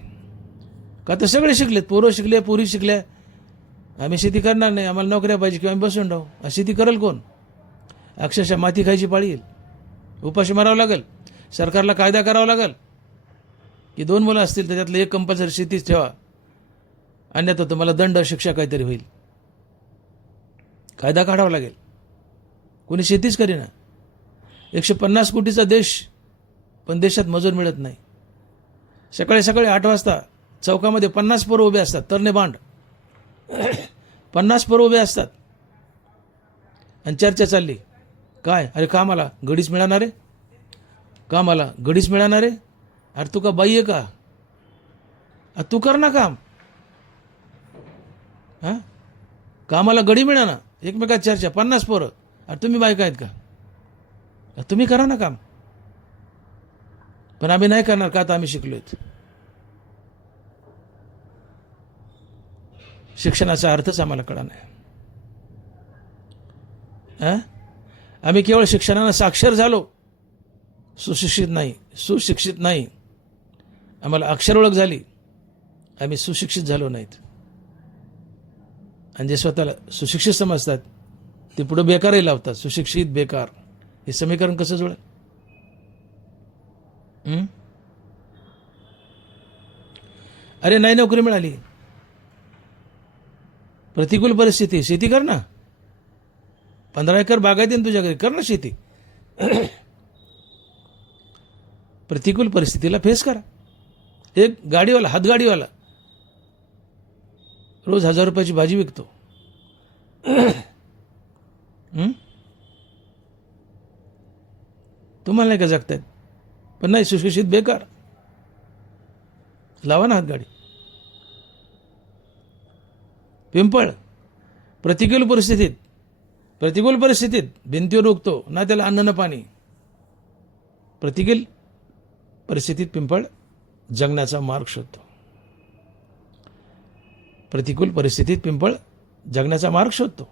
का तर सगळे शिकलेत, पोरं शिकले, पोरी शिकल्या, आम्ही शेती करणार नाही, आम्हाला नोकऱ्या पाहिजे किंवा आम्ही बसून राहू. शेती करेल कोण? अक्षरशः माती खायची पाळी येईल, उपाशी मारावं लागेल. सरकारला कायदा करावा लागेल की 2 मुलं असतील तर त्यातलं एक कंपल्सरी शेतीच ठेवा, अन्यथा तुम्हाला दंड, शिक्षा काहीतरी होईल. कायदा काढावा लागेल. कोणी शेतीच करीना. 150 कोटीचा देश, पण देशात मजूर मिळत नाही. सकाळी सकाळी 8 वाजता चौकामध्ये 50 पोरं उभे असतात, तरणे बांड 50 पोरं उभे असतात, आणि चर्चा चालली काय, अरे का मला गडीच मिळणार आहे, का मला गडीच मिळणार आहे, अरे तू का बाई आहे का, तू कर ना काम. हां, कामाला गडी मिळाना, एकमेकात चर्चा, 50 पोरं, अरे तुम्ही बायका आहेत का, तुम्ही करा ना काम. पण आम्ही नाही करणार का, आता आम्ही शिकलोय. शिक्षणाचा अर्थच आम्हाला कळला नाही. आम्ही केवळ शिक्षणानं साक्षर झालो, सुशिक्षित नाही. आम्हाला अक्षर ओळख झाली, आम्ही सुशिक्षित झालो नाहीत. आणि जे स्वतःला सुशिक्षित समजतात ते पुढे बेकारही लावतात. सुशिक्षित बेकार हे समीकरण कसं जुळेल? अरे नाही नोकरी मिळाली, प्रतिकूल परिस्थिती, शेती कर ना, 15 एकर बागायती तुझ्या घरी, कर ना शेती. प्रतिकूल परिस्थितीला फेस करा. एक गाडीवाला, हातगाडीवाला रोज 1000 रुपयाची भाजी विकतो. तुम्हाला नाही का जगतायत, पण नाही सुशिक्षित बेकार. लावा ना हातगाडी. पिंपळ प्रतिकूल परिस्थितीत भिंतीवर उगतो ना, त्याला अन्न न पाणी. प्रतिकूल परिस्थितीत पिंपळ जगण्याचा मार्ग शोधतो. प्रतिकूल परिस्थितीत पिंपळ जगण्याचा मार्ग शोधतो.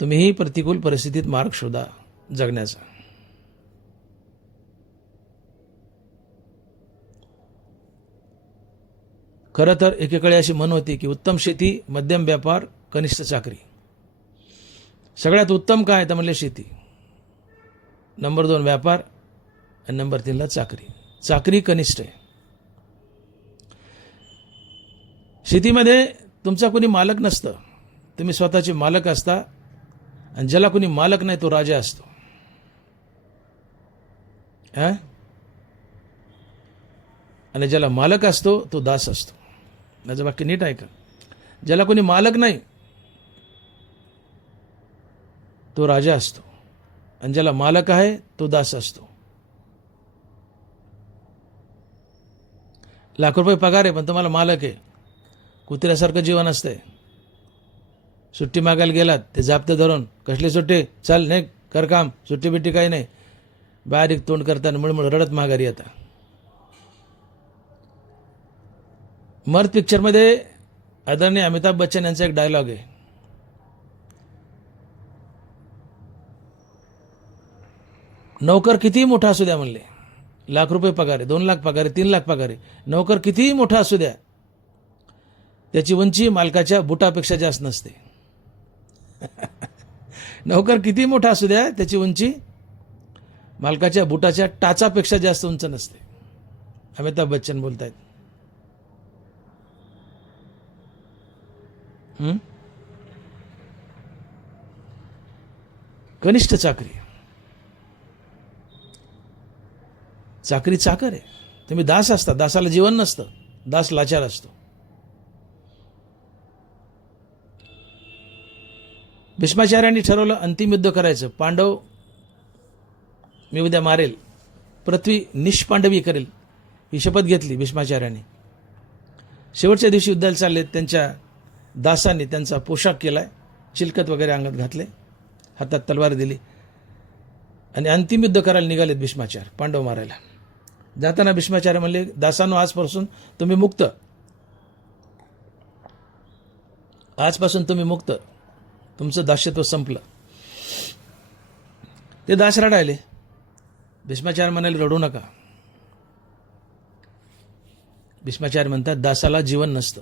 तुम्हीही प्रतिकूल परिस्थितीत मार्ग शोधा जगण्याचा. खरं तर एकेकाळी अशी म्हण होती की उत्तम शेती, मध्यम व्यापार, कनिष्ठ चाकरी. सगळ्यात उत्तम काय तर म्हणले शेती, नंबर 2 व्यापार आणि नंबर 3 ला चाकरी. चाकरी कनिष्ठ आहे. शेतीमध्ये तुमचा कोणी मालक नसतं, तुम्ही स्वतःचे मालक असता. आणि ज्याला कोणी मालक नाही तो राजा असतो. आणि ज्याला मालक असतो तो दास असतो. माझं वाक्य नीट ऐका. ज्याला कोणी मालक नाही तो राजा असतो, आणि ज्याला मालक आहे तो दास असतो. लाख रुपये पगार आहे पण तुम्हाला मालक आहे. कुत्र्यासारखं जीवन असतंय. सुट्टी मागायला गेलात ते जापते धरून, कसली सुट्टी, चल नाही कर काम, सुट्टी बिट्टी काही नाही. बारीक तोंड करताना मुळमुळ रडत माघारी येता. मर्द पिक्चरमध्ये आदरणीय अमिताभ बच्चन यांचा एक डायलॉग आहे. नोकर कितीही मोठा असू द्या म्हणले, लाख रुपये पगार आहे, 2 लाख पगार आहे, 3 लाख पगार आहे, नोकर कितीही मोठा असू द्या त्याची उंची मालकाच्या बुटापेक्षा जास्त नसते. नोकर किती मोठा असू द्या त्याची उंची मालकाच्या बुटाच्या टाचापेक्षा जास्त उंच नसते. अमिताभ बच्चन बोलतायत. कनिष्ठ चाकरी, चाकरी चाकर आहे. तुम्ही दास असता, दासाला जीवन नसतं, दास लाचार असतो. भीष्माचार्यांनी ठरवलं अंतिम युद्ध करायचं. पांडव मी उद्या मारेल, पृथ्वी निष्पांडवी करेल ही शपथ घेतली भीष्माचार्यांनी. शेवटच्या दिवशी युद्धाला चालले. त्यांच्या दासांनी त्यांचा पोशाख केलाय, चिलकत वगैरे अंगात घातले, हातात तलवार दिली आणि अंतिम युद्ध करायला निघालेत भीष्माचार्य पांडव मारायला. जाताना भीष्माचार्य म्हणले, दासांनो आजपासून तुम्ही मुक्त, आजपासून तुम्ही मुक्त, तुमचं दास्यत्व संपलं. ते दास रडायले. भीष्माचार्य म्हणाले, रडू नका. भीष्माचार्य म्हणतात, दासाला जीवन नसतं,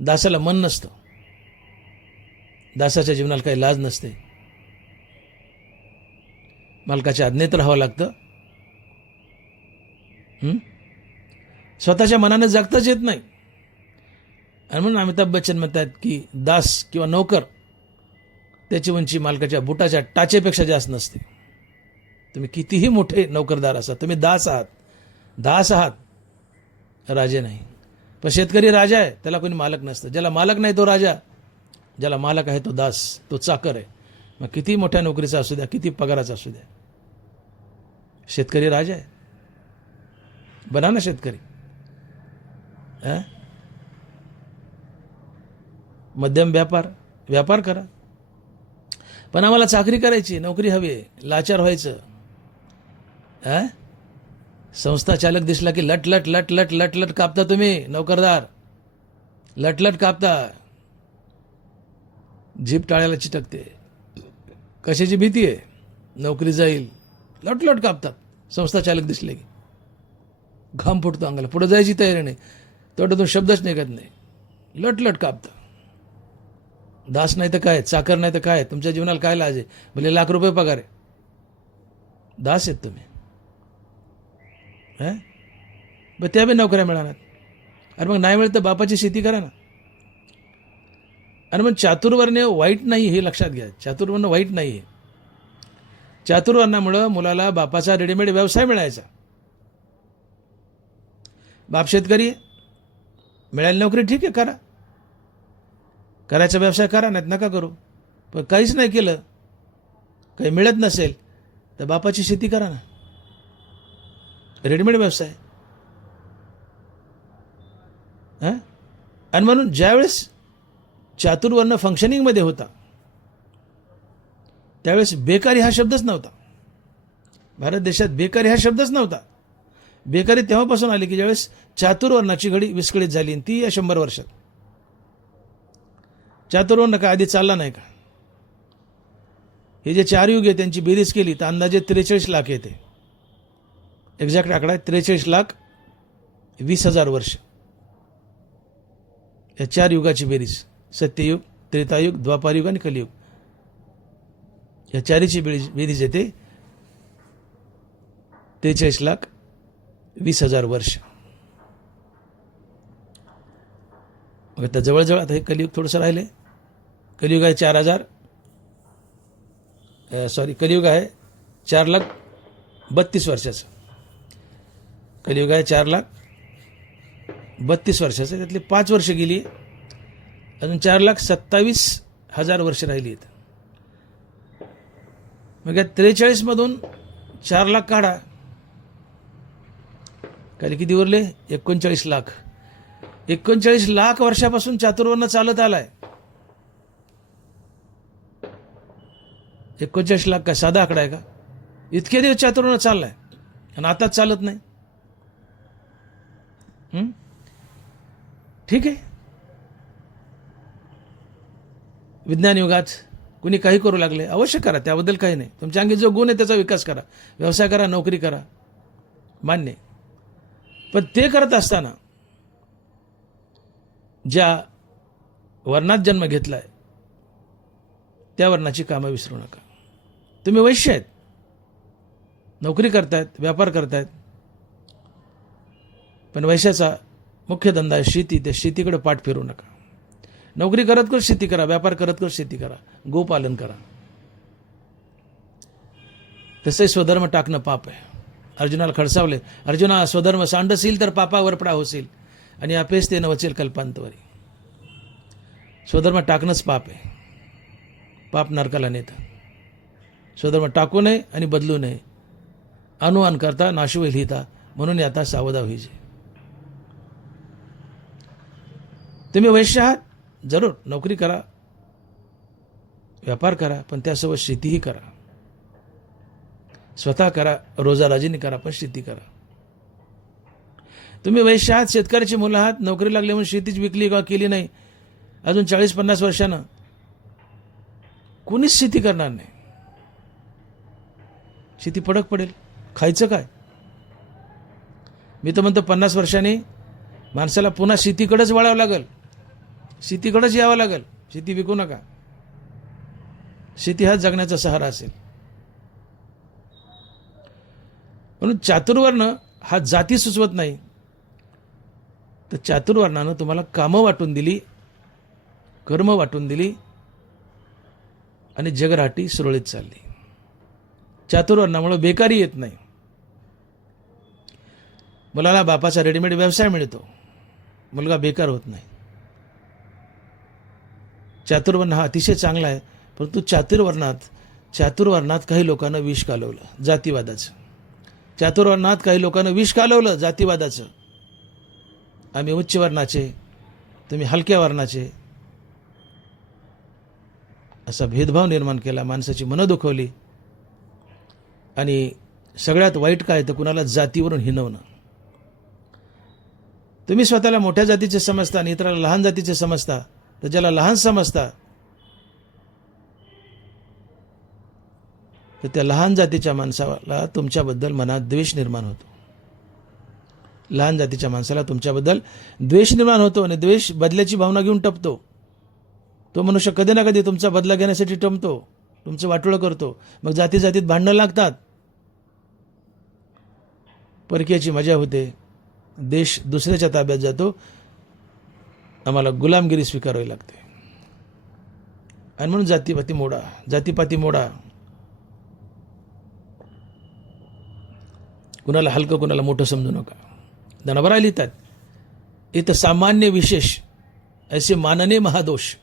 दासाला मन नसतं, दासाच्या जीवनाला काही लाज नसते, मालकाच्या आज्ञेत राहावं लागतं. स्वतःच्या मनाने जगताच येत नाही. आणि म्हणून अमिताभ बच्चन म्हणतात की दास किंवा नोकर त्याची उंची मालकाच्या बुटाच्या टाचेपेक्षा जास्त नसते. तुम्ही कितीही मोठे नोकरदार असा, तुम्ही दास आहात, दास आहात, राजे नाही. पण शेतकरी राजा आहे, त्याला कोणी मालक नसतं. ज्याला मालक नाही तो राजा. ज्याला मालक आहे तो दास, तो चाकर आहे. मग किती मोठ्या नोकरीचा असू द्या, किती पगाराचा असू द्या. शेतकरी राजा आहे. बना ना शेतकरी. मध्यम व्यापार करा. पण आम्हाला चाकरी करायची, नोकरी हवी आहे, लाचार व्हायचं. संस्था चालक दिसला की लट लट लट लट लट लट कापता तुम्ही नोकरदार, लटलट कापता. जीभ टाळ्याला चिटकते. कशाची भीती आहे? नोकरी जाईल. लटलट कापतात संस्था चालक दिसले की. घाम फुटतो अंगाला, पुढे जायची तयारी नाही, तोंडातून शब्दच निघत नाही. लटलट कापता. दास नाही तर काय, चाकर नाही तर काय, तुमच्या जीवनाला काय लाज आहे? भले लाख रुपये पगार आहे, दास आहेत तुम्ही. बरं त्या बी नोकऱ्या मिळणार. अरे मग नाही मिळत तर बापाची शेती करा ना. आणि मग चातुर्वर्ण्य वाईट नाही हे लक्षात घ्या. चातुर्वर्ण वाईट नाही आहे. चातुर्वर्णामुळं मुलाला बापाचा रेडीमेड व्यवसाय मिळायचा. बाप शेतकरी मिळाली नोकरी, ठीक आहे, करा. करायचा व्यवसाय करा, नाहीत नका करू. पण काहीच नाही केलं, काही मिळत नसेल तर बापाची शेती करा ना, रेडीमेड व्यवसाय. आणि म्हणून ज्यावेळेस चातुर्वर्ण फंक्शनिंगमध्ये होता त्यावेळेस बेकारी हा शब्दच नव्हता. भारत देशात बेकारी हा शब्दच नव्हता. बेकारी तेव्हापासून आली की ज्यावेळेस चातुर्वर्णाची घडी विस्कळीत झाली, ती या 100 वर्षात. चातुर्वर्ण का आधी चालला नाही का? हे जे 4 युग आहे त्यांची बेरीज केली तर अंदाजे 43 लाख येते. एक्झॅक्ट आकडा 43,20,000 वर्ष. या 4 युगाची बेरीज, सत्ययुग, त्रेतायुग, द्वापारयुग आणि कलियुग, या चारीची बेरीज येते 43,20,000 वर्ष. मग आता जवळजवळ, आता हे कलियुग थोडंसं राहिले. कलियुग आहे 4,000 आहे 4,32,000 वर्षाचं. कलियुग आहे 4,32,000 वर्षाचं. त्यातली 5 वर्ष गेली, अजून 4,27,000 वर्ष राहिली आहेत. मग या 43 मधून 4 लाख काढा, काय किती उरले? 39 लाख. 39 लाख वर्षापासून चातुर्वर्ण चालत आलाय. 39 लाख काय साधा आकडा आहे का? इतके दिवस चातुर्वर्ण चाललाय आणि आताच चालत नाही. ठीक आहे, विज्ञान युगात कुणी काही करू लागले, अवश्य करा, त्याबद्दल काही नाही. तुमच्या अंगी जो गुण आहे त्याचा विकास करा, व्यवसाय करा, नोकरी करा, मान्य. पण ते करत असताना ज्या वर्णात जन्म घेतलाय त्या वर्णाची कामं विसरू नका. तुम्ही वैश्य आहेत, नोकरी करतायत, व्यापार करतायत, पण वैश्याचा मुख्य धंदा आहे शेती. त्या शेतीकडे पाठ फिरू नका. नोकरी करत कर शेती करा, व्यापार करत कर शेती करा, गोपालन करा. तसे स्वधर्म टाकणं पाप आहे. अर्जुनाला खडसावले, अर्जुना स्वधर्म सांडसील तर पापावर पडा होशील आणि अपेस ते नवचेल कल्पांतवरी. स्वधर्म टाकणंच पाप आहे. पाप नरकाला नेतं. स्वधर्म टाकू नये आणि बदलू नये. अनुमान करता नाशू होईल हिता, म्हणून आता सावधा होईजे. तुम्ही वैश्य आहात, जरूर नोकरी करा, व्यापार करा, पण त्यासोबत शेतीही करा. स्वतः करा, रोजाराजीने करा, पण शेती करा. तुम्ही वैश्य आहात, शेतकऱ्याची मुलं आहात, नोकरी लागली म्हणून शेतीच विकली किंवा केली नाही, अजून 40-50 वर्षानं कोणीच शेती करणार नाही. शेती पडक पडेल, खायचं काय? मी तर म्हणतो 50 वर्षांनी माणसाला पुन्हा शेतीकडेच वळावं लागेल, शेतीकडेच यावं लागेल. शेती विकू नका. शेती हाच जगण्याचा सहारा असेल. म्हणून चातुर्वर्ण हा जाती सुचवत नाही, तर चातुर्वर्णानं तुम्हाला कामं वाटून दिली, कर्म वाटून दिली आणि जगराटी सुरळीत चालली. चातुर्वर्णामुळे बेकारी येत नाही. मुलाला बापाचा रेडीमेड व्यवसाय मिळतो, मुलगा बेकार होत नाही. चातुर्वर्ण हा अतिशय चांगला आहे, परंतु चातुर्वर्णात काही लोकांना विष कालवलं जातीवादाचं. चातुर्वर्णात काही लोकांना विष कालवलं जातीवादाचं. आम्ही उच्च वर्णाचे, तुम्ही हलक्या वर्णाचे, असा भेदभाव निर्माण केला, माणसाची मनं दुखवली. आणि सगळ्यात वाईट काय तर कुणाला जातीवरून हिणवणं. तुम्ही स्वतःला मोठ्या जातीचे समजता आणि इतराला लहान जातीचे समजता, तर ज्याला लहान समजता तर त्या लहान जातीच्या माणसाला तुमच्याबद्दल मनात द्वेष निर्माण होतो. लहान जातीच्या माणसाला तुमच्याबद्दल द्वेष निर्माण होतो आणि द्वेष बदल्याची भावना घेऊन टपतो. तो मनुष्य कधी ना कधी तुमचा बदला घेण्यासाठी टमतो, तुमचं वाटोळं करतो. मग जातीत भांडणं लागतात, परकीयाची मजा होते, देश दुसऱ्याच्या ताब्यात जातो, आम्हाला गुलामगिरी स्वीकारावी लागते. आणि म्हणून जातीपाती मोडा. कुणाला हलकं कुणाला मोठं समजू नका. धनभरा लिहितात, इथं सामान्य विशेष ऐसे मानने महादोष,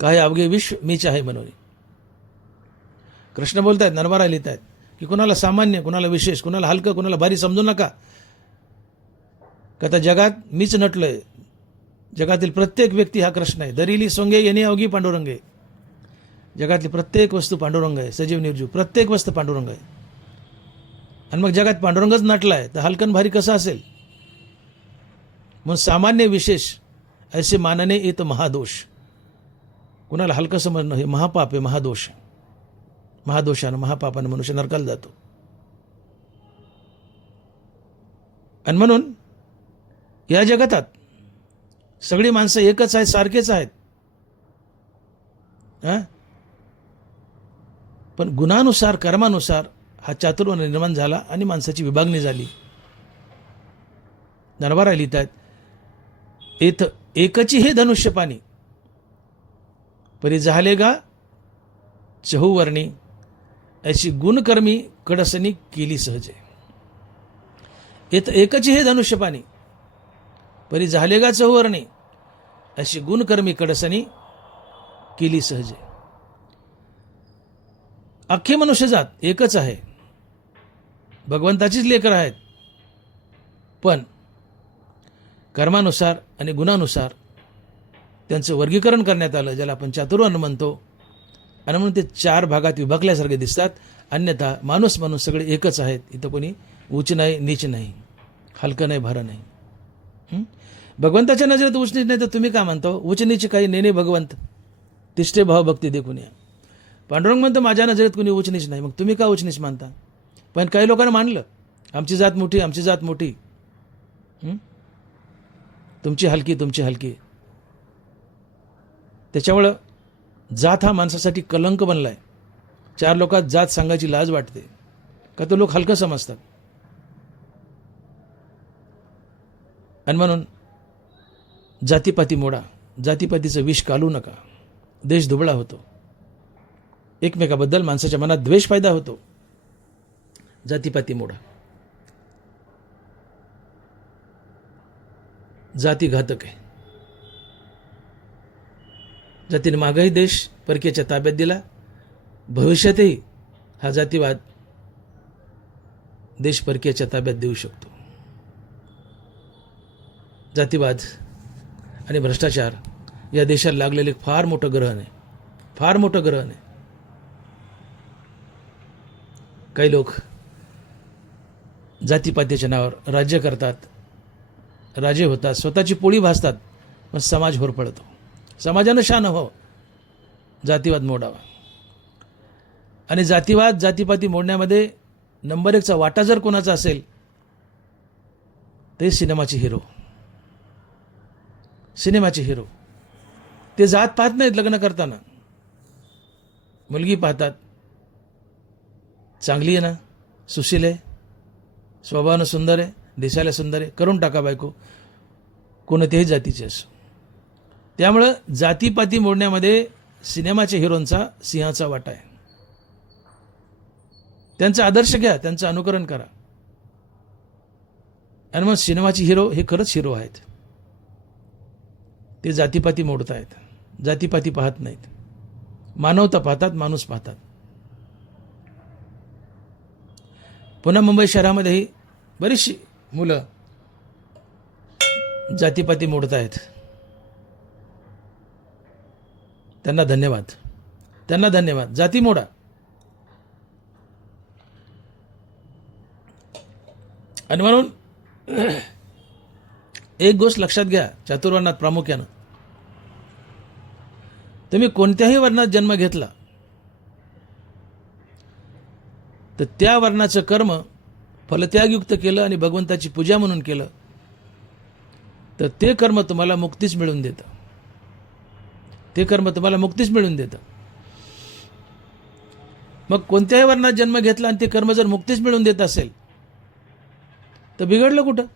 काय अवघे विश्व मीच आहे म्हणून. कृष्ण बोलतायत, नरवारा लिहितायत की कुणाला सामान्य, कुणाला विशेष, कुणाला हलकं, कुणाला भारी समजू नका. का तर जगात मीच नटलोय. जगातील प्रत्येक व्यक्ती हा कृष्ण आहे. दरिली सोंगे येणे अवघी पांडुरंगे. जगातली प्रत्येक वस्तू पांडुरंग आहे, सजीव निर्जीव प्रत्येक वस्तू पांडुरंग आहे. आणि मग जगात पांडुरंगच नटलाय तर हलकन भारी कसं असेल. मग सामान्य विशेष ऐसे मानने येत महादोष. कुणाला हलकं समजणं हे महापाप आहे, महादोष. महादोषानं महापापानं मनुष्य नरकाला जातो. आणि म्हणून या जगतात सगळी माणसं एकच आहेत, सारखेच आहेत. पण गुणानुसार, कर्मानुसार हा चातुर्वर्ण निर्माण झाला आणि माणसाची विभागणी झाली. नरवारा लिहितात, एथ एकची हे धनुष्य पाणी परी झाले गा चहुवर्णी, अशी गुणकर्मी कडसनी केली सहजे. एथ एकची हे धनुष्य पाणी परी झाले गा चहुवर्णी, अशी गुणकर्मी कडसनी केली सहजे. अख्खे मनुष्यजात एकच आहे, भगवंताचीच लेकरं आहेत. पण कर्मानुसार आणि गुणानुसार त्यांचं वर्गीकरण करण्यात आलं, ज्याला आपण चातुर्वर्ण म्हणतो. आणि म्हणून ते 4 भागात विभागल्यासारखे दिसतात. अन्यथा माणूस सगळे एकच आहेत. इथं कोणी उच्च नाही, नीच नाही, हलकं नाही, भार नाही. भगवंताच्या नजरेत उच्च नीच नाही तर तुम्ही काय म्हणतो? उच्च नीच काही नेने भगवंत तिष्ठे भाव भक्ती देखून या. पांडुरंग म्हणतो माझ्या नजरेत कोणी उच्च नीच नाही, मग तुम्ही का उच्च नीच मानता? पण काही लोकांना मानलं, आमची जात मोठी, आमची जात मोठी, तुमची हलकी, तुमची हलकी. त्याच्यामुळं जात हा माणसासाठी कलंक बनलाय. 4 लोकात जात सांगायची लाज वाटते, का तो लोक हलकं समजतात. आणि म्हणून जातीपाती मोडा, जातीपातीचं विष कालू नका. देश दुबळा होतो, एकमेकाबद्दल माणसाच्या मनात द्वेष पैदा होतो. जातीपाती मोडा. जाती घातक आहे. जातीने मागही देश परकीयाच्या ताब्यात दिला, भविष्यातही हा जातीवाद देश परकीयाच्या ताब्यात देऊ शकतो. जातीवाद आणि भ्रष्टाचार या देशाला लागलेले फार मोठं ग्रहण आहे, फार मोठं ग्रहण आहे. काही लोक जातीपातीच्या नावावर राज्य करतात, राजे होतात, स्वतःची पोळी भासतात, पण समाज होरपळतो. समाजानं शान हो, जातीवाद मोडावा. आणि जातीवाद, जातीपाती मोडण्यामध्ये नंबर 1चा वाटा जर कोणाचा असेल ते सिनेमाचे हिरो. सिनेमाचे हिरो ते जात पाहत नाहीत. लग्न करताना मुलगी पाहतात, चांगली आहे ना, सुशील आहे, स्वभावानं सुंदर आहे, दिसायला सुंदर आहे, करून टाका बायको, कोणत्याही जातीचे असो. त्यामुळं जातीपाती मोडण्यामध्ये सिनेमाच्या हिरोंचा सिंहाचा वाटा आहे. त्यांचा आदर्श घ्या, त्यांचं अनुकरण करा. आणि मग सिनेमाचे हिरो हे खरंच हिरो आहेत, ते जातीपाती मोडत आहेत. जातीपाती पाहत नाहीत, मानवता पाहतात, माणूस पाहतात. पुन्हा मुंबई शहरामध्येही बरीचशी मुलं जातीपाती मोडत आहेत. त्यांना धन्यवाद, त्यांना धन्यवाद. जाती मोडा. आणि म्हणून एक गोष्ट लक्षात घ्या, चातुर्वर्णात प्रामुख्यानं तुम्ही कोणत्याही वर्णात जन्म घेतला तर त्या वर्णाचं कर्म फलत्यागयुक्त केलं आणि भगवंताची पूजा म्हणून केलं तर ते कर्म तुम्हाला मुक्तीच मिळवून देतं. ते कर्म तुम्हाला मुक्तीच मिळवून देतं. मग कोणत्याही वर्णात जन्म घेतला आणि ते कर्म जर मुक्तीच मिळवून देत असेल तर बिघडलं कुठं?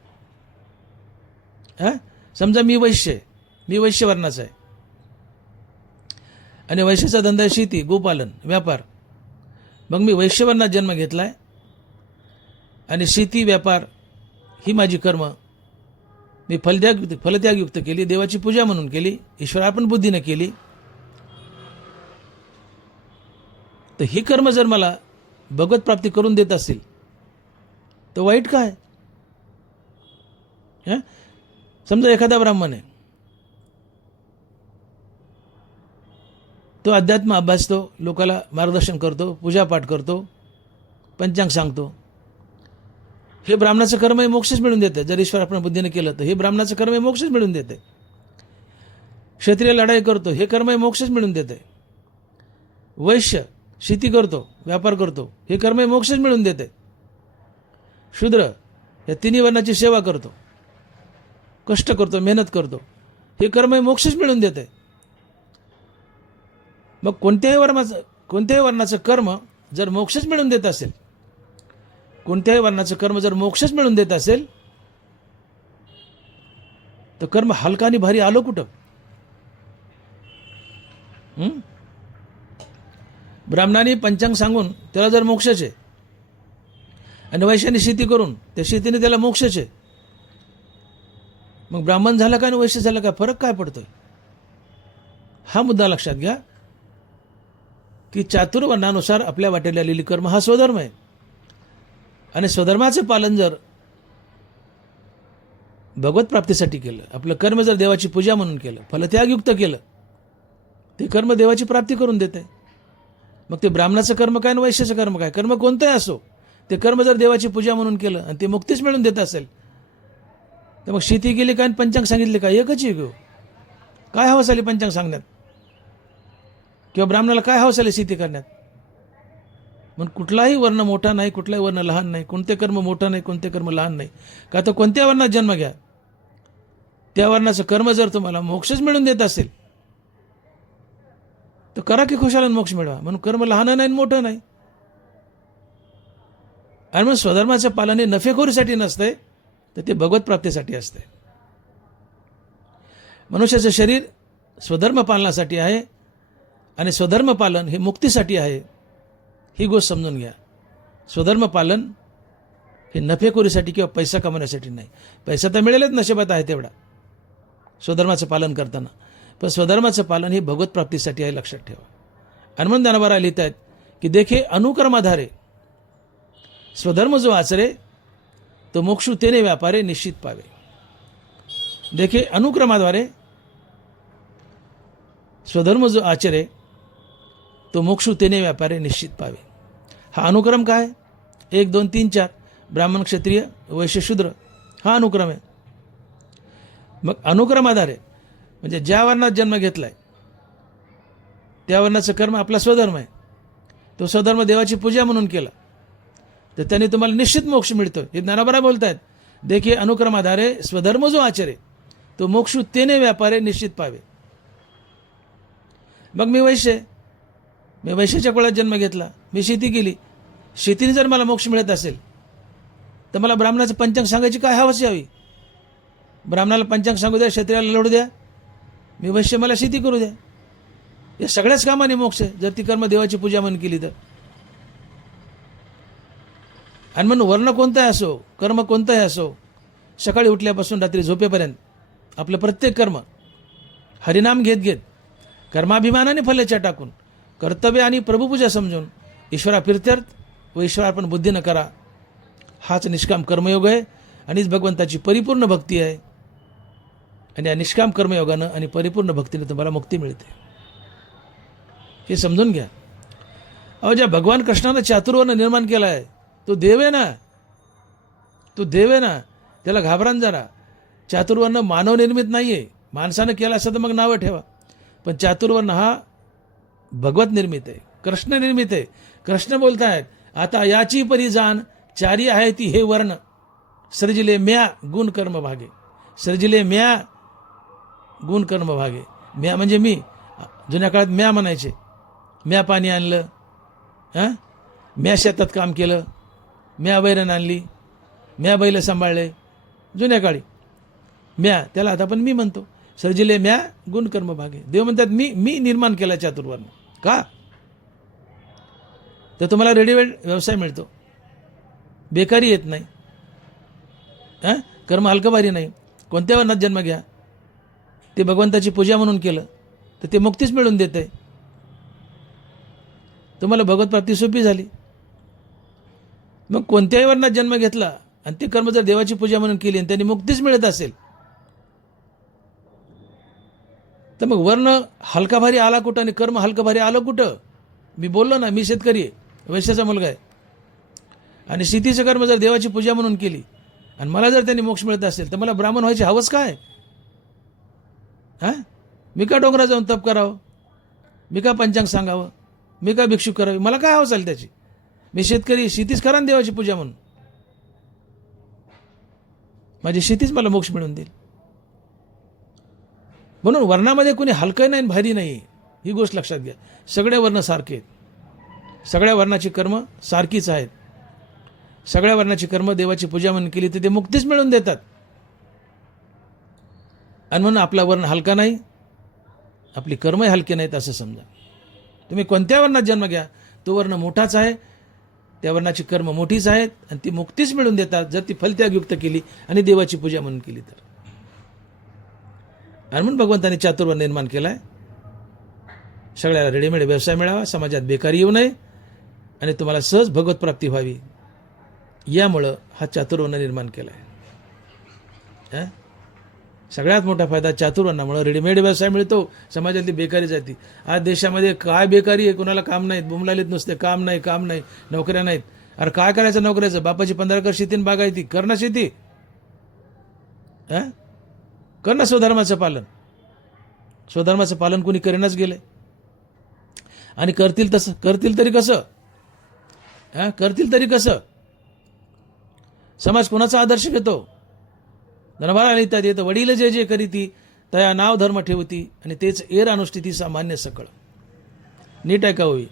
समजा मी वैश्य आहे, मी वैश्य वर्णाचा आहे आणि वैश्याचा धंदा आहे शेती, गोपालन, व्यापार. मग मी वैश्य वर्णात जन्म घेतलाय आणि शेती, व्यापार ही माझी कर्म मी फलत्यागयुक्त केली, देवाची पूजा म्हणून केली, ईश्वरार्पण बुद्धीने केली. तर ही कर्म जर मला भगवत प्राप्ती करून देत असेल तर वाईट काय? समजा एखादा ब्राह्मण आहे, तो अध्यात्म अभ्यासतो, लोकाला मार्गदर्शन करतो, पूजापाठ करतो, पंचांग सांगतो. हे ब्राह्मणाचं कर्म हे मोक्षच मिळून देते. जर ईश्वर आपण बुद्धीने केलं तर हे ब्राह्मणाचं कर्म हे मोक्षच मिळून देते. क्षत्रिय लढाई करतो, हे कर्म हे मोक्षच मिळून देते. वैश्य शेती करतो, व्यापार करतो, हे कर्म हे मोक्षच मिळून देते. शूद्र या तिन्ही वर्णाची सेवा करतो, कष्ट करतो, मेहनत करतो, हे कर्म हे मोक्षच मिळून देते. मग कोणत्याही वर्णाचं कर्म जर मोक्षच मिळून देत असेल, कोणत्याही वर्णाचं कर्म जर मोक्षच मिळून देत असेल तर कर्म हलका आणि भारी आलो कुठं? ब्राह्मणाने पंचांग सांगून त्याला जर मोक्षच आहे आणि वैश्याने शेती करून त्या शेतीने त्याला मोक्षच आहे, मग ब्राह्मण झाला का आणि वैश्य झाला का, फरक काय पडतोय? हा मुद्दा लक्षात घ्या की चातुर्वर्णानुसार आपल्या वाटेला आलेली कर्म हा स्वधर्म आहे आणि स्वधर्माचं पालन जर भगवत प्राप्तीसाठी केलं, आपलं कर्म जर देवाची पूजा म्हणून केलं, फलत्यागयुक्त केलं, ते कर्म देवाची प्राप्ती करून देते. मग ते ब्राह्मणाचं कर्म काय आणि वैश्याचं कर्म काय, कर्म कोणतंही असो, ते कर्म जर देवाची पूजा म्हणून केलं आणि ते मुक्तीच मिळून देत असेल तर मग शेती केली काय आणि पंचांग सांगितले काय, एकच आहे घेऊ. काय हवस आली पंचांग सांगण्यात? किंवा ब्राह्मणाला काय हवस आली शेती करण्यात? मग कुठलाही वर्ण मोठा नाही, कुठलाही वर्ण लहान नाही, कोणते कर्म मोठं नाही, कोणते कर्म लहान नाही. का तर कोणत्या वर्णात जन्म घ्या, त्या वर्णाचं कर्म जर तुम्हाला मोक्षच मिळून देत असेल तर करा की खुशाला मोक्ष मिळवा. म्हणून कर्म लहान नाही, मोठं नाही. आणि मग स्वधर्माचं पालन हे नफेखोरीसाठी नसतंय, तर ते भगवत प्राप्तीसाठी असते. मनुष्याचं शरीर स्वधर्म पालनासाठी आहे आणि स्वधर्म पालन हे मुक्तीसाठी आहे. ही गोष्ट समजून घ्या. स्वधर्म पालन हे नफेखोरीसाठी किंवा पैसा कमवण्यासाठी नाही. पैसा तर मिळेलच, नशिबात आहे तेवढा स्वधर्माचं पालन करताना, पण स्वधर्माचं पालन हे भगवत प्राप्तीसाठी आहे, लक्षात ठेवा. हनुमान ज्ञानोबा लिहित आहेत की देखे अनुक्रमाधारे स्वधर्म जो आचरे तो मोक्षु तेने व्यापारे निश्चित पावे. देखे अनुक्रमाद्वारे स्वधर्म जो आचरे तो मोक्षु तेने व्यापारे निश्चित पावे. हा अनुक्रम काय? 1, 2, 3, 4 ब्राह्मण, क्षत्रिय, वैश्य, शूद्र हा अनुक्रम आहे. मग अनुक्रमाधारे म्हणजे ज्या वर्णात जन्म घेतलाय त्या वर्णाचं कर्म आपला स्वधर्म आहे. तो स्वधर्म देवाची पूजा म्हणून केला तर त्याने तुम्हाला निश्चित मोक्ष मिळतो. हे ज्ञानोबा बोलतायत. देखिए अनुक्रमाधारे स्वधर्म जो आचरे तो मोक्षु तेने व्यापारे निश्चित पावे. मग मी वैश्याच्या कुळात जन्म घेतला, मी शेती केली, शेतीने जर मला मोक्ष मिळत असेल तर मला ब्राह्मणाचं पंचांग सांगायची काय हवस यावी? ब्राह्मणाला पंचांग सांगू द्या, क्षत्रियाला लढू द्या, मी वैश्य मला शेती करू द्या. या सगळ्याच कामाने मोक्ष आहे जर ती कर्म देवाची पूजा म्हणून केली तर. आणि म्हणून वर्ण कोणताही असो, कर्म कोणताही असो, सकाळी उठल्यापासून रात्री झोपेपर्यंत आपलं प्रत्येक कर्म हरिनाम घेत घेत कर्माभिमानाने फलेच्या टाकून कर्तव्य आणि प्रभुपूजा समजून ईश्वरा प्रीत्यर्थ व ईश्वरार्पण बुद्धीनं करा. हाच निष्काम कर्मयोग आहे आणिच भगवंताची परिपूर्ण भक्ती आहे. आणि या निष्काम कर्मयोगानं आणि परिपूर्ण भक्तीने तुम्हाला मुक्ती मिळते. हे समजून घ्या. अहो, ज्या भगवान कृष्णानं चातुर्वर्ण निर्माण केला आहे तो देव आहे ना, तो देव आहे ना. त्याला घाबरान जरा. चातुर्वर्ण मानवनिर्मित नाही आहे. माणसानं केला असं तर मग नावं ठेवा. पण चातुर्वर्ण हा भगवत निर्मित आहे, कृष्ण निर्मित आहे. कृष्ण बोलतायत आता याची परी जाण चारी आहे ती हे वर्ण सर्जिले म्या गुण कर्म भागे. सर्जिले म्या गुण कर्म भागे. म्या म्हणजे मी. जुन्या काळात म्या म्हणायचे. म्या पाणी आणलं, हां, म्या शेतात काम केलं, म्या वैरण आणली, म्या बैल सांभाळले. जुन्या काळी म्या, त्याला आता पण मी म्हणतो. सर्जिले म्या गुण कर्म भागे. देव म्हणतात मी निर्माण केला चातुर्वर्ण. का? तर तुम्हाला रेडीमेड व्यवसाय मिळतो, बेकारी येत नाही, हां, कर्म हलकभारी नाही. कोणत्या वर्णात जन्म घ्या, ते भगवंताची पूजा म्हणून केलं तर ते मुक्तीच मिळून देत आहे. तुम्हाला भगवत प्राप्ती सोपी झाली. मग कोणत्याही वर्णात जन्म घेतला आणि ते कर्म जर देवाची पूजा म्हणून केली आणि त्यांनी मुक्तीच मिळत असेल तर मग वर्ण हलका भारी आला कुठं आणि कर्म हलका भारी आलं कुठं? मी बोललो ना, मी शेतकरी आहे, वैश्याचा मुलगा आहे आणि शेतीचं कर्म जर देवाची पूजा म्हणून केली आणि मला जर त्यांनी मोक्ष मिळत असेल तर मला ब्राह्मण व्हायची हवस काय? हां, मी का डोंगरात जाऊन तप करावं? मी का पंचांग सांगावं? मी का भिक्षुक करावी? मला काय हवं चालेल त्याची? मी शेतकरी, शेतीच करा ना देवाची पूजा म्हणून. माझी शेतीच मला मोक्ष मिळून देईल. म्हणून वर्णामध्ये कोणी हलकं नाही भारी नाही, ही गोष्ट लक्षात घ्या. सगळे वर्ण सारखे आहेत. सगळ्या वर्णाची कर्म सारखीच आहेत. सगळ्या वर्णाची कर्म देवाची पूजा म्हणून केली तर ते मुक्तीच मिळून देतात. आणि म्हणून आपला वर्ण हलका नाही, आपली कर्मही हलकी नाहीत असं समजा. तुम्ही कोणत्या वर्णात जन्म घ्या, तो वर्ण मोठाच आहे, त्या वर्णाची कर्म मोठीच आहेत आणि ती मुक्तीच मिळून देतात जर ती फलत्यागयुक्त केली आणि देवाची पूजा म्हणून केली तर. आणि म्हणून भगवंताने चातुर्वर्ण निर्माण केला आहे. सगळ्याला रेडीमेड व्यवसाय मिळावा, समाजात बेकारी येऊ नये आणि तुम्हाला सहज भगवत प्राप्ती व्हावी, यामुळं हा चातुर्वर्ण निर्माण केला आहे. सगळ्यात मोठा फायदा चातुर्वर्णामुळे रेडीमेड व्यवसाय मिळतो, समाजातली बेकारी जाती. आज देशामध्ये काय बेकारी आहे, कुणाला काम नाहीत, बुमलालीत नुसते काम नाही, नोकऱ्या नाहीत. अरे काय करायचं नोकऱ्याचं? बापाची 15 एकर शेतीन बागायती, कर ना शेती, कर ना स्वधर्माचं पालन. स्वधर्माचं पालन कुणी करेनच गेले. आणि करतील तरी कसं? करतील तरी कसं? समाज कोणाचा आदर्श घेतो? धनभारा लिहितात येतं, वडील जे जे करीती तया नाव धर्म ठेवती आणि तेच एर अनुष्ठिती सामान्य सकळ. नीट ऐका होई.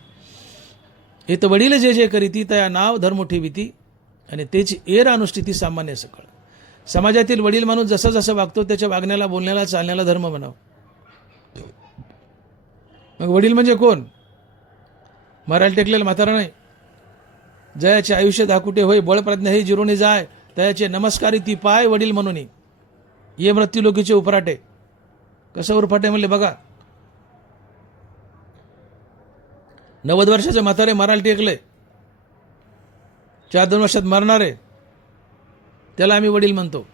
येतं वडील जे जे करीती तया नाव धर्म ठेविती आणि तेच एर अनुष्ठिती सामान्य सकळ. समाजातील वडील माणूस जसं जसं वागतो त्याच्या वागण्याला, बोलण्याला, चालण्याला धर्म म्हणावं. मग वडील म्हणजे कोण? मारायला टेकलेला म्हातारा नाही. जयाचे आयुष्य दाकुटे होय, बळप्रज्ञा हे जिरोने जाय, तयाचे नमस्कारी ती पाय वडील म्हणून ये मृत्यू लोकीचे उपराटे. कसं उरफाटे म्हणले बघा. 90 वर्षाचे म्हातारे मारायला टेकले, 4-2 वर्षात मरणारे, त्याला आम्ही वडील म्हणतो.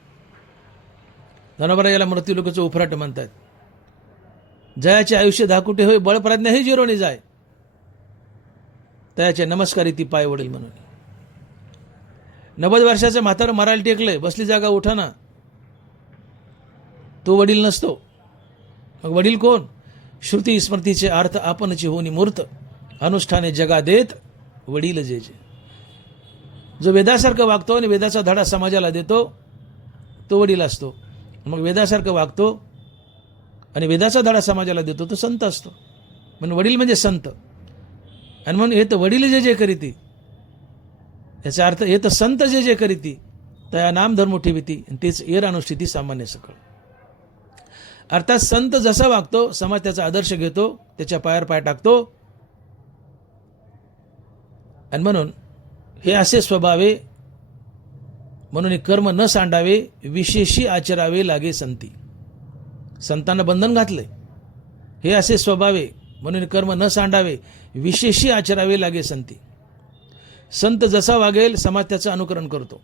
धनोबरा याला मृत्यू लोकीचे उपराटे म्हणतात. जयाचे आयुष्य धाकुटे होय, बळप्रज्ञा हे जिरोने जाय, तयाचे नमस्कारी ती पाय वडील म्हणून. 90 वर्षाचं म्हातारं मारायला टेकलंय, बसली जागा उठाना, तो वडील नसतो. मग वडील कोण? श्रुती स्मृतीचे अर्थ आपणची होनी मूर्त, अनुष्ठाने जगा देत वडील जे जे. जो वेदासारखं वागतो आणि वेदाचा धडा समाजाला देतो तो वडील असतो. मग वेदासारखं वागतो आणि वेदाचा धडा समाजाला देतो तो संत असतो. म्हणून वडील म्हणजे संत. आणि म्हणून हे तर वडील जे जे करीती, याचा अर्थ हे तर संत जे जे करीती तया नाम धर्म ठेविती आणि तेच एर अनुष्ठिती सामान्य सकळ. अर्थात संत जसा वागतो समाज त्याचा आदर्श घेतो, त्याच्या पायावर पाय टाकतो. आणि म्हणून हे असे स्वभावे, म्हणून कर्म न सांडावे, विशेषी आचरावे लागे संती. संतांना बंधन घातले, हे असे स्वभावे, म्हणून कर्म न सांडावे, विशेषी आचरावे लागे संती. संत जसा वागेल समाज त्याचं अनुकरण करतो,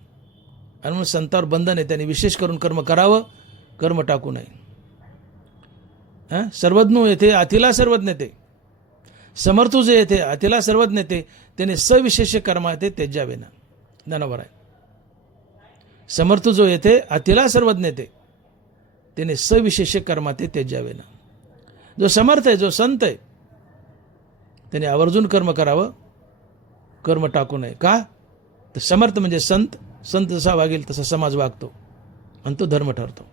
आणि म्हणून संतावर बंधन आहे, त्याने विशेष करून कर्म करावं, कर्म टाकू नये. सर्वज्ञ येथे अतिला सर्वज्ञ ते, समर्थू जे येथे अतिला सर्वज्ञ ते, त्याने सविशेष कर्मा ते त्याज्यावे ना. ज्ञानोबा आहे. समर्थू जो येथे अतिला सर्वज्ञ ते, त्याने सविशेष कर्मा ते त्याज्यावे ना. जो समर्थ आहे, जो संत आहे, त्याने आवर्जून कर्म करावं, कर्म टाकू नये. का? तर समर्थ म्हणजे संत. संत जसा वागेल तसा समाज वागतो आणि तो धर्म ठरतो.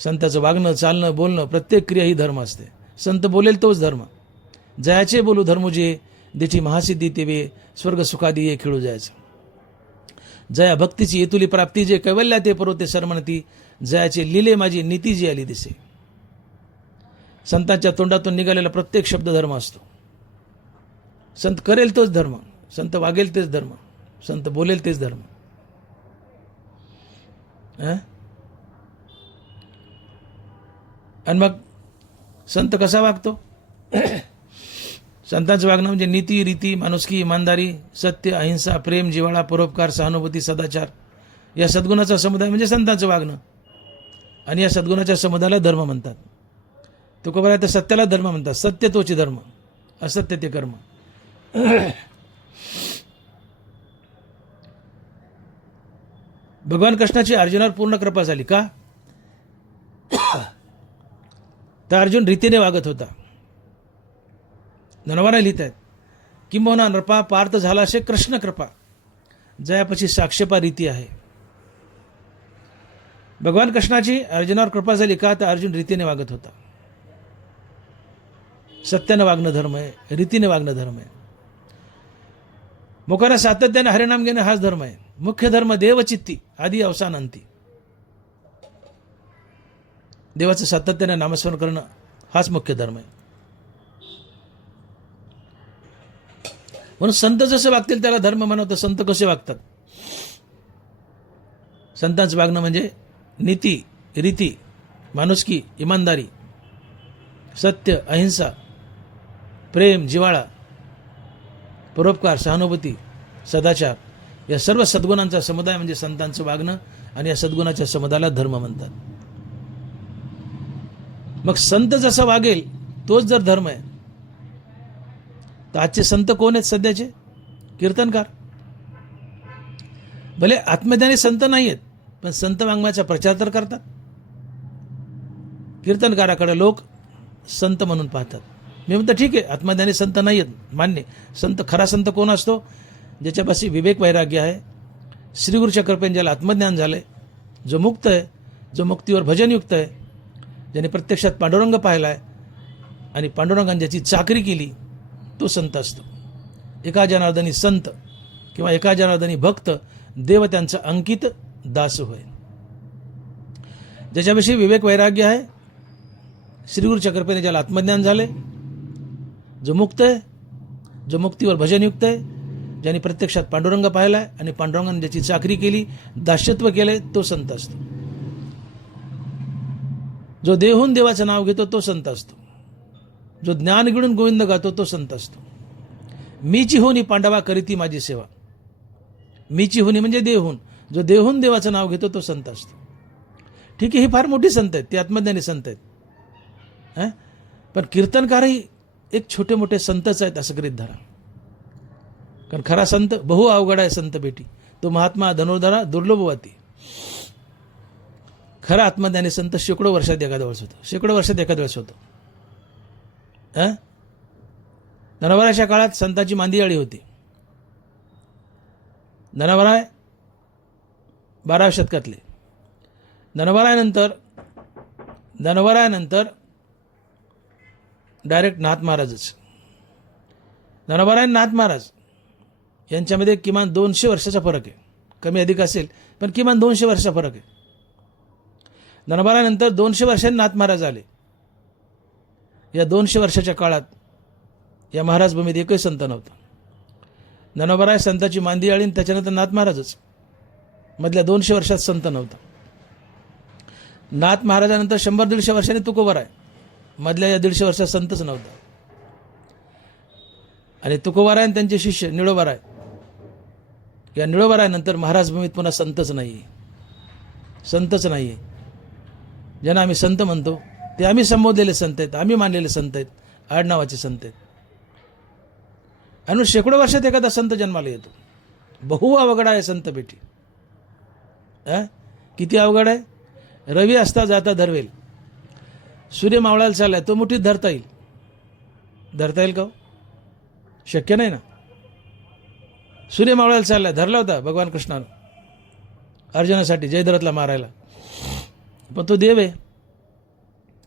संताचं वागणं, चालणं, बोलणं, प्रत्येक क्रिया ही धर्म असते. संत बोलेल तोच धर्म. जयाचे बोलू धर्मुजे, देठी महासिद्धी तेवे, स्वर्ग सुखादी ये खेळू जायचं. जया भक्तीची येतुली प्राप्ती, जे कैवल्या ते पर्वते सरमणती, जयाचे लिले माझी नीती जी आली दिसे. संतांच्या तोंडातून निघालेला प्रत्येक शब्द धर्म असतो. संत करेल तोच धर्म, संत वागेल तेच धर्म, संत बोलेल तेच धर्म. आणि मग संत कसा वागतो? संतांचं वागणं म्हणजे नीती, रीती, माणुसकी, इमानदारी, सत्य, अहिंसा, प्रेम, जिव्हाळा, परोपकार, सहानुभूती, सदाचार, या सद्गुणाचा समुदाय म्हणजे संतांचं वागणं. आणि या सद्गुणाच्या समुदायाला धर्म म्हणतात. तो खबर आहे, तर सत्याला धर्म म्हणतात. सत्य तोची धर्म, असत्य ते कर्म. भगवान कृष्णाची अर्जुनावर पूर्ण कृपा झाली. का? तर अर्जुन रीतीने वागत होता. नरवाना लिहित आहेत, किंबहुना नृपा पार्थ झाला असे कृष्ण कृपा, जयापशी साक्षेपा रीती आहे. भगवान कृष्णाची अर्जुनावर कृपा झाली. का? तर अर्जुन रीतीने वागत होता. सत्यानं वागणं धर्म आहे, रीतीने वागणं धर्म आहे. मुखानं सातत्याने हरिनाम घेणं हाच धर्म आहे. मुख्य धर्म देवचित्ती, आदी अवसान अंती. देवाचं सातत्याने नामस्मरण करणं हाच मुख्य धर्म आहे. म्हणून संत जसे वागतील त्याला धर्म म्हणवतं. संत कसे वागतात? संतांचं वागणं म्हणजे नीती, रीती, माणुसकी, इमानदारी, सत्य, अहिंसा, प्रेम, जिव्हाळा, परोपकार, सहानुभूती, सदाचार, या सर्व सद्गुणांचा समुदाय म्हणजे संतांचं वागणं. आणि या सद्गुणाच्या समुदायाला धर्म म्हणतात. मग संत जसं वागेल तोच जर धर्म आहे, तर आजचे संत कोण आहेत सध्याचे? कीर्तनकार. भले आत्मज्ञानी संत नाही आहेत, पण संत वाङ्मयाचा प्रचार तर करतात. कीर्तनकाराकडे लोक संत म्हणून पाहतात. मी म्हणतो ठीक आहे, आत्मज्ञानी संत नाही आहेत, मान्य. संत, खरा संत कोण असतो? ज्याच्यापाशी विवेक वैराग्य आहे, श्रीगुरूच्या कृपेने ज्याला आत्मज्ञान झालंय, जो मुक्त आहे, जो मुक्तीवर भजनयुक्त आहे, ज्याने प्रत्यक्षात पांडुरंग पाहिलाय आणि पांडुरंगाने ज्याची चाकरी केली, तो संत असतो. एका जनार्दनी संत किंवा एका जनार्दनी भक्त, देव त्यांचा अंकित दास होय. ज्याच्याविषयी विवेक वैराग्य आहे, श्रीगुरूच्या कृपेने ज्याला आत्मज्ञान झाले, जो मुक्त आहे, जो मुक्तीवर भजनयुक्त आहे, ज्याने प्रत्यक्षात पांडुरंग पाहिलाय आणि पांडुरंगाने ज्याची चाकरी केली, दास्यत्व केलंय, तो संत असतो. जो देहून देवाचं नाव घेतो तो संत असतो. जो ज्ञान गिळून गोविंद गातो तो संत असतो. मीची होनी पांडवा करीती माझी सेवा. मीची होनी म्हणजे देहून. जो देहून देवाचं नाव घेतो तो संत असतो. ठीक आहे, ही फार मोठी संत आहेत, ते आत्मज्ञानी संत आहेत. पण कीर्तनकारही एक छोटे मोठे संतच आहेत असं करीत धरा. कारण खरा संत बहु अवघड आहे संत बेटी, तो महात्मा धनुर्धरा दुर्लभवती. खरा आत्मज्ञानी संत शेकडो वर्षात एखाद्या वेळेस होतो, शेकडो वर्षात एखाद्या वेळेस होतो. धनवराच्या काळात संतांची मांदियाळी होती. धनवराय 12व्या शतकातले. धनवरायानंतर डायरेक्ट नाथ महाराजच. धनवराय आणि नाथ महाराज यांच्यामध्ये किमान 200 वर्षाचा फरक आहे. कमी अधिक असेल पण किमान 200 वर्षाचा फरक आहे. धनवरायानंतर 200 वर्षांनी नाथ महाराज आले. या 200 वर्षाच्या काळात या महाराज भूमीत एकही संत नव्हता. धनवराय संताची मांदी आळी, त्याच्यानंतर नाथ महाराजच. मधल्या 200 वर्षात संत नव्हता. नाथ महाराजानंतर 100-150 वर्षांनी तुकोबराय. मधल्या या 150 वर्षात संतच नव्हता. आणि तुकोबाराय आणि त्यांचे शिष्य निळोबाराय, या निळोबाराय नंतर महाराज भूमीत पुन्हा संतच नाही, संतच नाही. ज्यांना आम्ही संत म्हणतो ते आम्ही संबोधलेले संत आहेत, आम्ही मानलेले संत आहेत, आडनावाचे संत आहेत. आणि शेकडो वर्षात एखादा संत जन्माला येतो. बहु अवघड आहे संत बेटी. किती अवघड आहे. रवी असता जाता धरवेल, सूर्य मावळायला चाललाय तो मुठीत धरता येईल. धरता येईल का? शक्य नाही ना. सूर्य मावळायला चाललाय, धरला होता भगवान कृष्णानं अर्जुनासाठी जयद्रथला मारायला, पण तो देव आहे.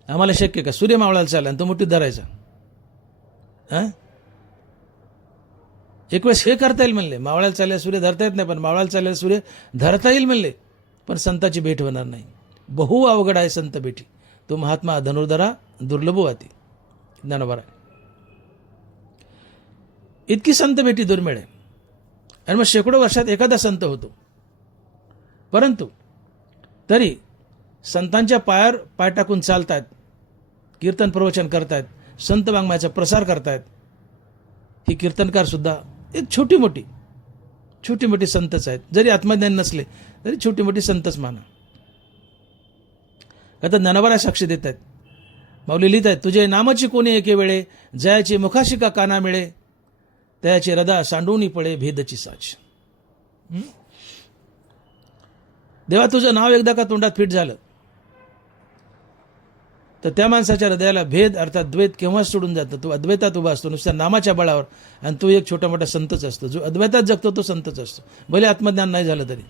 आम्हाला शक्य का? सूर्य मावळायला चाललाय तो मुठीत धरायचा. एक वेळेस हे करता येईल म्हणले, मावळायला चालल्या सूर्य धरता येत नाही, पण मावळायला चालल्या सूर्य धरता येईल म्हणले, पण संताची भेट होणार नाही. बहु अवघड आहे संत भेटी. तो महात्मा धनुर्धरा दुर्लभवाती ज्ञानोबा. इतकी संत भेटी दुर्मिळ आहे. आणि मग शेकडो वर्षात एखादा संत होतो. परंतु तरी संतांच्या पायावर पाय टाकून चालतायत, कीर्तन प्रवचन करतायत, संत वाङ्मयाचा प्रसार करतायत. ही कीर्तनकार सुद्धा एक छोटी मोठी संतच आहेत. जरी आत्मज्ञान नसले तरी छोटी मोठी संतच माना. आता ज्ञानोबा साक्ष देत आहेत, माऊली लिहित आहेत, तुझे नामाची कोणी एके वेळे, जयाची मुखाशी का काना मिळे, तयाची रदा सांडूनी पळे भेदची साच. देवा तुझं नाव एकदा का तोंडात फिट झालं तर त्या माणसाच्या हृदयाला भेद अर्थात द्वैत केव्हाच सोडून जातं. तो अद्वैतात उभा असतो नुसत्या नामाच्या बळावर, आणि तो एक छोटा मोठा संतच असतो. जो अद्वैतात जगतो तो संतच असतो, भले आत्मज्ञान नाही झालं तरी.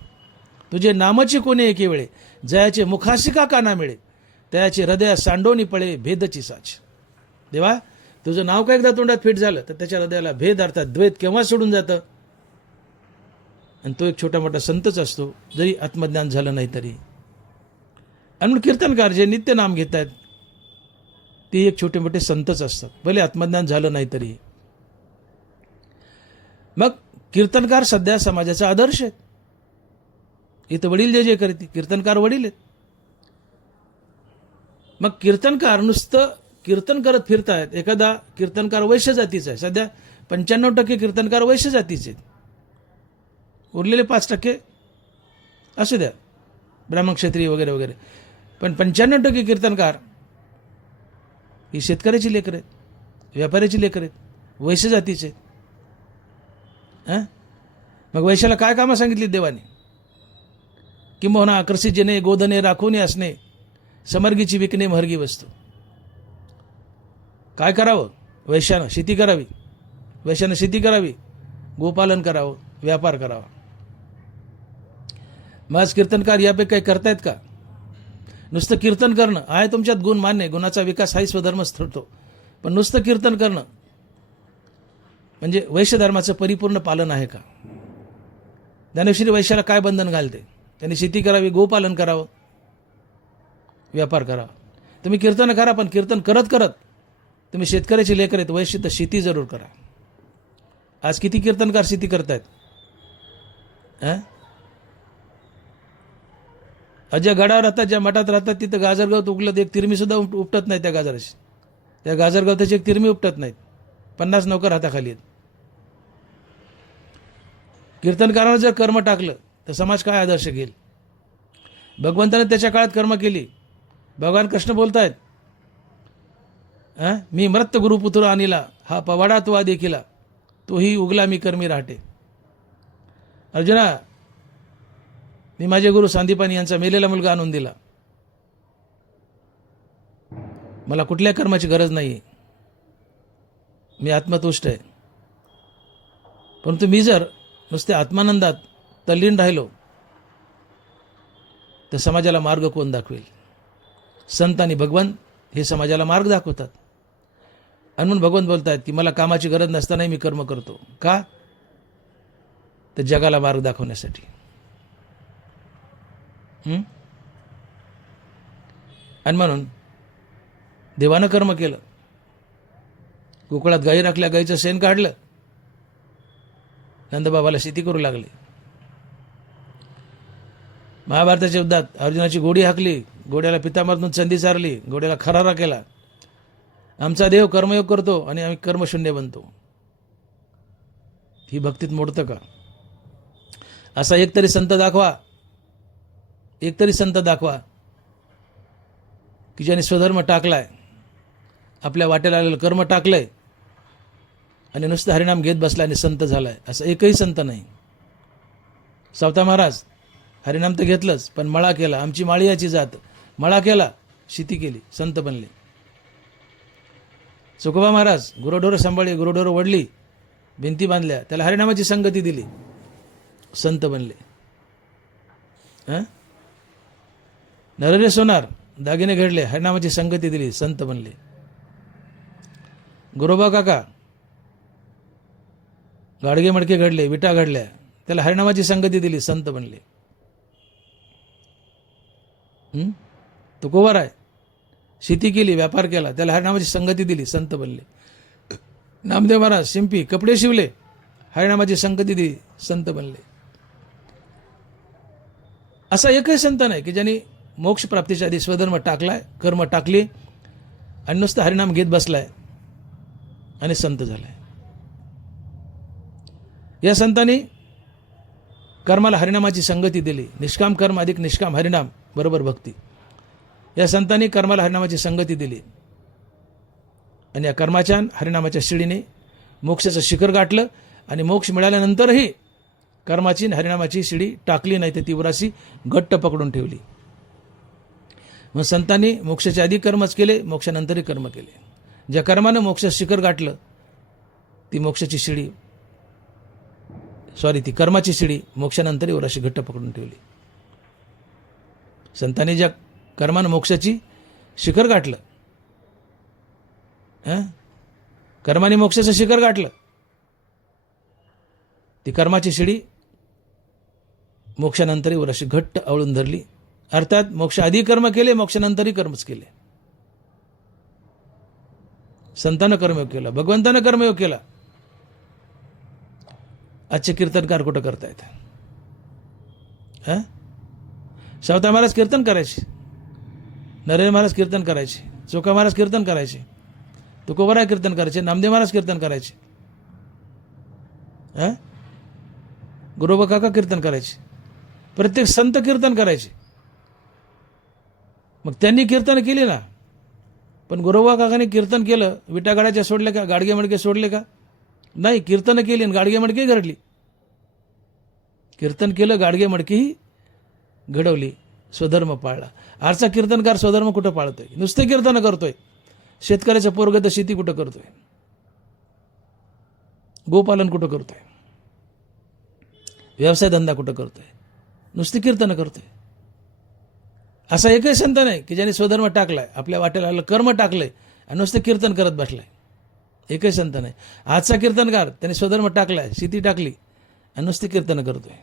तुझे नामाची कोणी एके वेळे, जयाचे मुखाशी का काना मिळे, तयाची हृदया सांडोनी पळे भेदची साच. देवा तुझं नाव का एकदा तोंडात फिट झालं तर त्याच्या हृदयाला भेद अर्थात द्वैत केव्हा सोडून जातं, आणि तो एक छोटा मोठा संतच असतो, जरी आत्मज्ञान झालं नाही तरी. आणि म्हणून कीर्तनकार जे नित्य नाम घेत आहेत ते एक छोटे मोठे संतच असतात, भले आत्मज्ञान झालं नाही तरी. मग कीर्तनकार सध्या समाजाचा आदर्श आहेत. इथं वडील जे करते कीर्तनकार वडील आहेत. मग कीर्तनकार नुसतं कीर्तन करत फिरतायत. एखादा कीर्तनकार वैश्य जातीचा आहे. सध्या 95% कीर्तनकार वैश्य जातीचे आहेत. उरलेले 5% असू द्या ब्राह्मण क्षत्रिय वगैरे वगैरे, पण 95% कीर्तनकार ही शेतकऱ्याची लेकरं आहेत, व्यापाऱ्याची लेकरं आहेत, वैश्य जातीचे आहेत. मग वैश्याला काय कामं सांगितली देवाने? किंबहुना आकर्षित जेणे गोधने राखून असणे, समर्गीची विकणे महर्गी वस्तू. काय करावं? वैश्यानं शेती करावी, वैश्यानं शेती करावी, गोपालन करावं, व्यापार करावा. मग आज कीर्तनकार यापैकी काही करतायत का? नुसतं कीर्तन करणं आहे, तुमच्यात गुण मान्य, गुणाचा विकास हाही स्वधर्मच ठरतो, पण नुसतं कीर्तन करणं म्हणजे वैश्य धर्माचं परिपूर्ण पालन आहे का? ज्ञानेश्वरी वैश्याला काय बंधन घालते? त्यांनी शेती करावी, गोपालन करावं, व्यापार करावा. तुम्ही कीर्तन करा, पण कीर्तन करत करत तुम्ही शेतकऱ्याची लेकर आहेत, वैश्य तर शेती जरूर करा. आज किती कीर्तनकार शेती करतायत? ज्या गडावर राहतात, ज्या मठात राहतात, तिथं गाजरगाव उगलं एक तिरमी सुद्धा उपटत नाही. त्या गाजराची, त्या गाजरगावताची एक तिरमी उपटत नाहीत. 50 नौकर हाताखाली आहेत. कीर्तनकारानं जर कर्म टाकलं तर समाज काय आदर्श घेईल? भगवंताने त्याच्या काळात कर्म केली. भगवान कृष्ण बोलतायत, मी मृत गुरुपुत्र आणिला, हा पवाडा तुवा देखिला, तोही उगला मी कर्मी राहते. अर्जुना, मी माझे गुरु सांदीपानी यांचा मेलेला मुलगा आणून दिला. मला कुठल्या कर्माची गरज नाही, मी आत्मतुष्ट आहे. परंतु मी जर नुसते आत्मानंदात तल्लीन राहिलो तर समाजाला मार्ग कोण दाखवेल? संत आणि भगवान हे समाजाला मार्ग दाखवतात. आणि म्हणून भगवान बोलतायत की मला कामाची गरज नसतानाही मी कर्म करतो. का? तर जगाला मार्ग दाखवण्यासाठी. आणि म्हणून देवानं कर्म केलं. गोकुळात गाई राखल्या, गाईचं शेण काढलं, नंदबाबाला शेती करू लागले. महाभारताच्या युद्धात अर्जुनाची घोडी हाकली, घोड्याला पितांबरातून चंदी चारली, घोड्याला खरारा केला, आमचा देव कर्मयोग करतो आणि आम्ही कर्मशून्य बनतो. ही भक्तीत मोडतं का? असा एकतरी संत दाखवा, एकतरी संत दाखवा की ज्याने स्वधर्म टाकलाय, आपल्या वाटेला आलेलं कर्म टाकलंय आणि नुसतं हरिनाम घेत बसला आणि संत झालाय. असं एकही संत नाही. सावता महाराज हरिनाम तर घेतलंच, पण मळा केला. आमची माळीयाची जात, मळा केला, शेती केली, संत बनले. चोकोबा महाराज गुरोढोरं सांभाळली, गुरोढोरं वडली, भिंती बांधल्या, त्याला हरिनामाची संगती दिली, संत बनले. नरहरी सोनार दागिने घडले, हरिनामाची संगती दिली, संत बनले. गुरोबा काका गाडगे मडके घडले, विटा घडल्या, त्याला हरिनामाची संगती दिली, संत बनले. तुकोबार आहे, शेती केली, व्यापार केला, त्याला हरिनामाची संगती दिली, संत बनले. नामदेव महाराज शिंपी कपडे शिवले, हरिनामाची संगती दिली, संत बनले. असा एकही संत नाही की ज्यांनी मोक्ष प्राप्तीच्या आधी स्वधर्म टाकलाय, कर्म टाकली आणि नुसतं हरिनाम घेत बसलाय आणि संत झालाय. या संतांनी कर्माला हरिनामाची संगती दिली. निष्काम कर्म अधिक निष्काम हरिनाम बरोबर भक्ती. या संतांनी कर्माला हरिनामाची संगती दिली आणि या कर्माच्या हरिनामाच्या शिडीने मोक्षाचं शिखर गाठलं आणि मोक्ष मिळाल्यानंतरही कर्माची हरिनामाची शिडी टाकली नाही, तर ती उराशी घट्ट पकडून ठेवली. मग संतांनी मोक्षाच्या आधी कर्मच केले, मोक्षानंतरही कर्म केले. ज्या कर्मानं मोक्षाचं शिखर गाठलं ती मोक्षाची शिडी ती कर्माची शिडी मोक्षानंतरही उराशी घट्ट पकडून ठेवली. संतांनी ज्या कर्मानं मोक्षाची शिखर गाठलं, कर्माने मोक्षाचं शिखर गाठलं, ती कर्माची शिडी मोक्षानंतरही उराशी घट्ट आवळून धरली. अर्थात मोक्ष आधी कर्म केले, मोक्षानंतरही कर्मच केले. संतानं कर्मयोग केला, भगवंतानं कर्मयोग केला. आजचे कीर्तनकार कुठं करतायत? सावता महाराज कीर्तन करायचे, नरहरी महाराज कीर्तन करायचे, चोका महाराज कीर्तन करायचे, तुकोबराय कीर्तन करायचे, नामदेव महाराज कीर्तन करायचे, गुरोबा काका कीर्तन करायचे, प्रत्येक संत कीर्तन करायचे. मग त्यांनी कीर्तन केली ना, पण गुरोबा काकाने कीर्तन केलं, विटागाड्याच्या सोडले का? गाडगे मडके सोडले का? नाही, कीर्तन केली आणि गाडगे मडके घडली. कीर्तन केलं, गाडगे मडकेही घडवली, स्वधर्म पाळला. आजचा कीर्तनकार स्वधर्म कुठं पाळतोय? नुसते कीर्तन करतोय. शेतकऱ्याचं पोरगं तर शेती कुठं करतोय? गोपालन कुठं करतोय? व्यवसाय धंदा कुठं करतोय? नुसती कीर्तन करतोय. असा एकही संत नाही की ज्याने स्वधर्म टाकलाय, आपल्या वाटेला आलं कर्म टाकलंय आणि नुसतं कीर्तन करत बसलाय. एकही संत नाही. आजचा कीर्तनकार त्याने स्वधर्म टाकलाय, शेती टाकली आणि नुसती कीर्तन करतोय.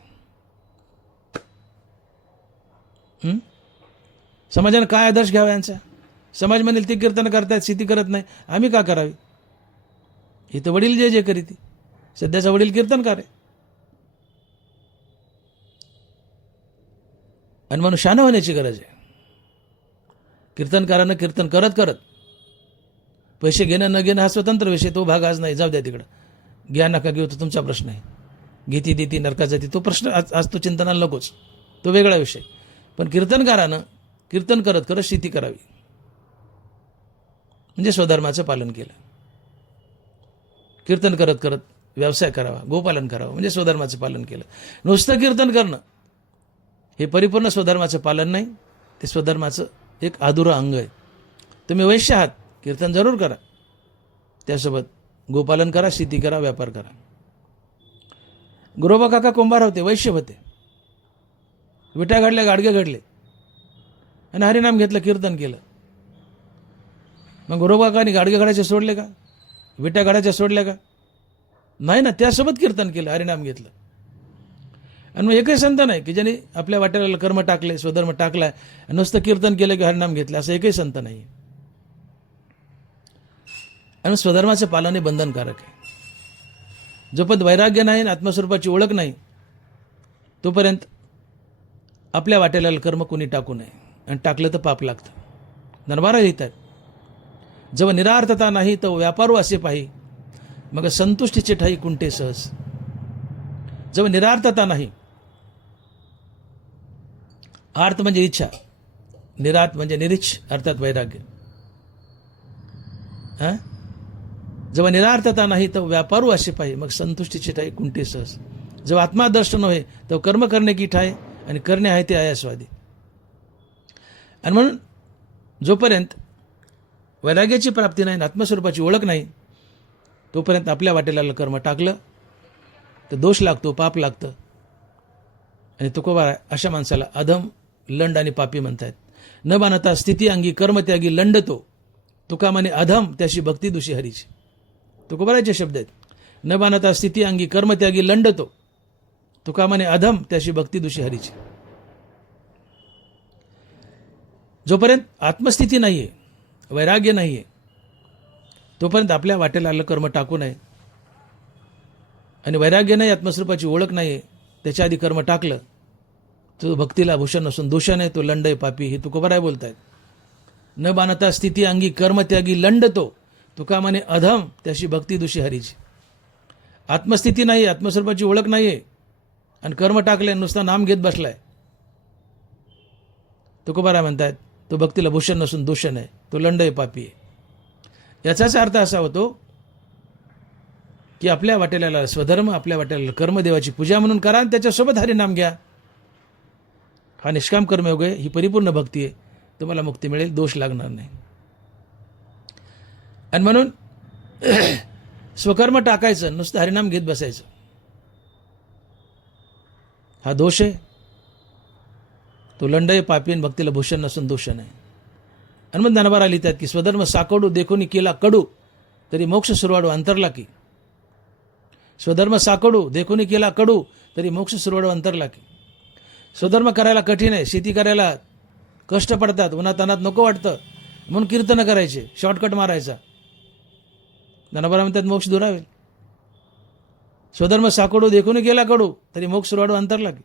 समाजाने काय आदर्श घ्यावा यांचा? समाज म्हणेल ते कीर्तन करतायत, शेती करत नाही, आम्ही का करावी? इथं वडील जे जे करीत, सध्याचा वडील कीर्तनकार आहे. आणि म्हणून शान होण्याची गरज आहे. कीर्तनकारानं कीर्तन करत करत पैसे घेणं न घेणं हा स्वतंत्र विषय, तो भाग आज नाही, जाऊ द्या तिकडं. घ्या नका घेऊ तो तुमचा प्रश्न आहे. घेती देती नरकात जाती तो प्रश्न आज तो चिंतनाला नकोच, तो वेगळा विषय. पण कीर्तनकारानं कीर्तन करत करत शेती करावी, म्हणजे स्वधर्माचं पालन केलं. कीर्तन करत करत व्यवसाय करावा, गोपालन करावं, म्हणजे स्वधर्माचं पालन केलं. नुसतं कीर्तन करणं हे परिपूर्ण स्वधर्माचं पालन नाही, ते स्वधर्माचं एक अधुरं अंग आहे. तुम्ही वैश्य आहात, कीर्तन जरूर करा, त्यासोबत गोपालन करा, शेती करा, व्यापार करा. गुरोबा काका कुंभार होते, वैश्य होते, विटा घडल्या, गाडगे घडले आणि हरिनाम घेतलं, कीर्तन केलं. मग गुरोबा काकांनी गाडगे घडायचे सोडले का? विटा घडायच्या सोडल्या का? नाही ना, त्यासोबत कीर्तन केलं, हरिनाम घेतलं. आणि मग एकही संत नाही की ज्यांनी आपल्या वाट्याला कर्म टाकले, स्वधर्म टाकलाय, नुसतं कीर्तन केलं की हरिनाम घेतलं, असं एकही संत नाही. आणि स्वधर्माचं पालन हे बंधनकारक आहे. जोपर्यंत वैराग्य नाही, आत्मस्वरूपाची ओळख नाही, तोपर्यंत आपल्या वाट्याला कर्म कोणी टाकू नये. आणि टाकलं तर पाप लागतं. नरवारा लिहितात, जव निरार्थता नाही तो व्यापारू असे पाही, मग संतुष्टीचे ठाई कुंटे सहज. जव निरार्थता नाही, आर्थ म्हणजे इच्छा, निरार्थ म्हणजे निरीच्छ अर्थात वैराग्य. जेव्हा निरार्थता नाही तर व्यापारू असे पाहिजे, मग संतुष्टीची ठाई कुंटे सहज. जेव्हा आत्मादर्शन होय तर कर्म करणे की ठाय, आणि करणे आहे ते आयास्वादी. आणि म्हणून जोपर्यंत वैराग्याची प्राप्ती नाही, आत्मस्वरूपाची ओळख नाही, तोपर्यंत आपल्या वाटेला कर्म टाकलं तर दोष लागतो, पाप लागतं. आणि तुकोबा अशा माणसाला अधम, लंड आणि पापी म्हणतात. न बाणता स्थिती अंगी कर्म त्यागी लंडतो, तुका म्हणे अधम त्याशी भक्ती दुषी हरीची. तुकोबाराचे शब्द आहेत. न बाणता स्थिती अंगी कर्म त्यागी लंडतो, तुका म्हणे अधम त्याशी भक्ती दुषी हरीची. जोपर्यंत आत्मस्थिती नाहीये, वैराग्य नाहीये, तोपर्यंत आपल्या वाटेला आलं कर्म टाकू नये. आणि वैराग्य नाही, आत्मस्वरूपाची ओळख नाहीये, त्याच्या आधी कर्म टाकलं तो भक्तीला भूषण नसून दूषण आहे, तो लंड आहे, पापी. हे तुकोबाराय बोलतायत. न बाणता स्थिती अंगी कर्म त्यागी लंडतो, तुका म्हणे अधम त्याशी भक्ती दुषी हरीची. आत्मस्थिती नाही, आत्मस्वरूपाची ओळख नाहीये, आणि कर्म टाकले, नुसता नाम घेत बसलाय, तुकोबाराय म्हणतायत तो भक्तीला भूषण नसून दूषण आहे, तो लंड आहे, पापी आहे. याचाच अर्थ असा होतो की आपल्या वाटेला स्वधर्म, आपल्या वाटेला कर्मदेवाची पूजा म्हणून करा, आणि त्याच्यासोबत हरिनाम घ्या. हा निष्काम कर्मयोग आहे, ही परिपूर्ण भक्ती आहे. तुम्हाला मुक्ती मिळेल, दोष लागणार नाही. आणि म्हणून स्वकर्म टाकायचं, नुसतं हरिनाम घेत बसायचं, हा दोष आहे, तो लंड आहे, पापी, आणि भक्तीला भूषण नसून दूषण आहे. आणि मग ज्ञानोबा लिहितात की स्वधर्म साकडू देखोनी केला कडू, तरी मोक्ष सुरवाडू अंतरला की. स्वधर्म साकडू देखोनी केला कडू, तरी मोक्ष सुरवाडू अंतरला की. स्वधर्म करायला कठीण आहे, शेती करायला कष्ट पडतात, उन्हातानात नको वाटतं, म्हणून कीर्तन करायचे, शॉर्टकट मारायचा. ज्ञानोबा म्हणतात मोक्ष दुरावेल. स्वधर्म साकडू देखून गेला कडू, तरी मोक्ष सुरवाडू अंतरला की.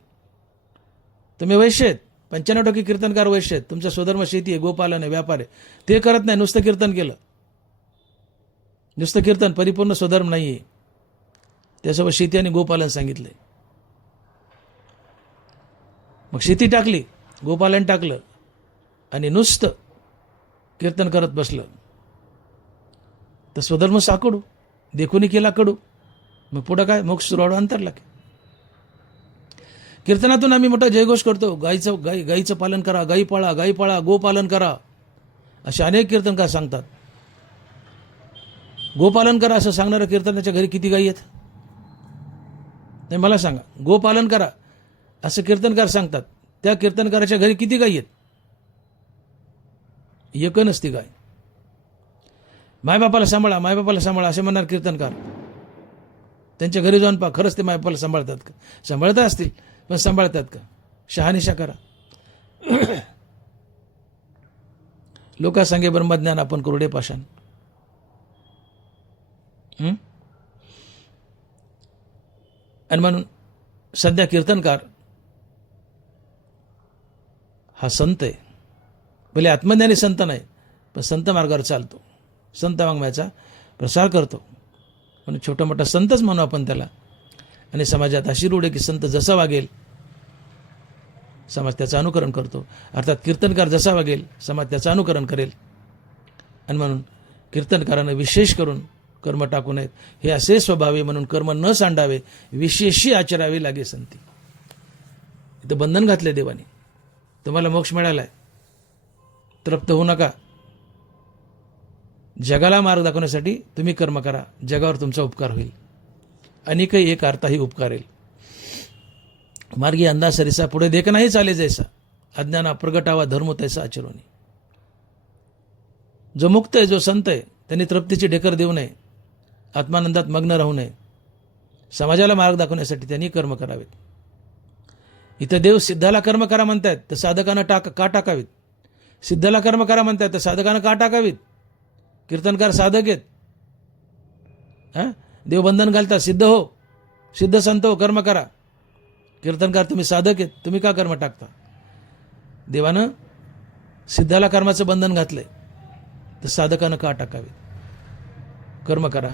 तुम्ही वैश्य आहेत, 95% कीर्तनकार वैश्य आहेत, तुमचा स्वधर्म शेती आहे, गोपालन आहे, व्यापार आहे, ते करत नाही, नुसतं कीर्तन केलं. नुसतं कीर्तन परिपूर्ण स्वधर्म नाही आहे. त्यासोबत शेती आणि गोपालन सांगितलंय. मग शेती टाकली, गोपालन टाकलं, आणि नुसतं कीर्तन करत बसलं, तर स्वधर्म साकडू देखून केला कडू, मग पुढं काय, मोक्ष सुरवाडू अंतरला की. कीर्तनातून आम्ही मोठा जयघोष करतो, गाईचं पालन करा, गाई पाळा, गोपालन करा, असे अनेक कीर्तनकार सांगतात. गोपालन करा असं सांगणाऱ्या कीर्तनाच्या घरी किती गाई आहेत? नाही, मला सांगा. गोपालन करा असं कीर्तनकार सांगतात, त्या कीर्तनकाराच्या घरी किती गाई आहेत? एक नसती गाय. मायबापाला सांभाळा असे म्हणणार कीर्तनकार. त्यांच्या घरी जाऊन पहा, खरंच ते मायबापाला सांभाळतात का? सांभाळत असतील, पण सांभाळतात का? शहानिशा करा. लोका सांगे ब्रह्मज्ञान, आपण कुरडे पाषाण. आणि म्हणून सध्या कीर्तनकार हा संत आहे. भले आत्मज्ञानी संत नाही, पण संत मार्गावर चालतो, संत वाङ्मयाचा प्रसार करतो, म्हणून छोटा मोठा संतच म्हणू आपण त्याला. आणि समाजात अशी रूढ आहे की संत जसा वागेल समाज त्याचं अनुकरण करतो, अर्थात कीर्तनकार जसा वागेल समाज त्याचं अनुकरण करेल. आणि म्हणून कीर्तनकारानं विशेष करून कर्म टाकू नयेत, हे असे स्वभावे, म्हणून कर्म न सांडावे, विशेषी आचरावे लागे संती. इथं बंधन घातले देवाने. तुम्हाला मोक्ष मिळालाय, तृप्त होऊ नका. जगाला मार्ग दाखवण्यासाठी तुम्ही कर्म करा, जगावर तुमचा उपकार होईल. अनेकही एक अर्थाही उपकारेल. मार्गी अंधा सरिसा, पुढे देख नाही चाले जैसा, अज्ञाना प्रगटावा धर्म तैसा आचरोनी. जो मुक्त आहे, जो संत आहे, त्यांनी तृप्तीची ढेकर देऊ नये, आत्मानंदात मग्न राहू नये. समाजाला मार्ग दाखवण्यासाठी त्यांनी कर्म करावेत. इथं देव सिद्धाला कर्म करा म्हणतात, तर साधकानं का टाकावीत? सिद्धाला कर्म करा म्हणतात, तर साधकानं का टाकावीत? कीर्तनकार साधक आहेत. देव बंधन घालतात, सिद्ध हो, सिद्ध संत हो, कर्म करा. कीर्तनकार तुम्ही साधक आहेत, तुम्ही का कर्म टाकता? देवानं सिद्धाला कर्माचं बंधन घातलंय, तर साधकानं का टाकावे? कर्म करा,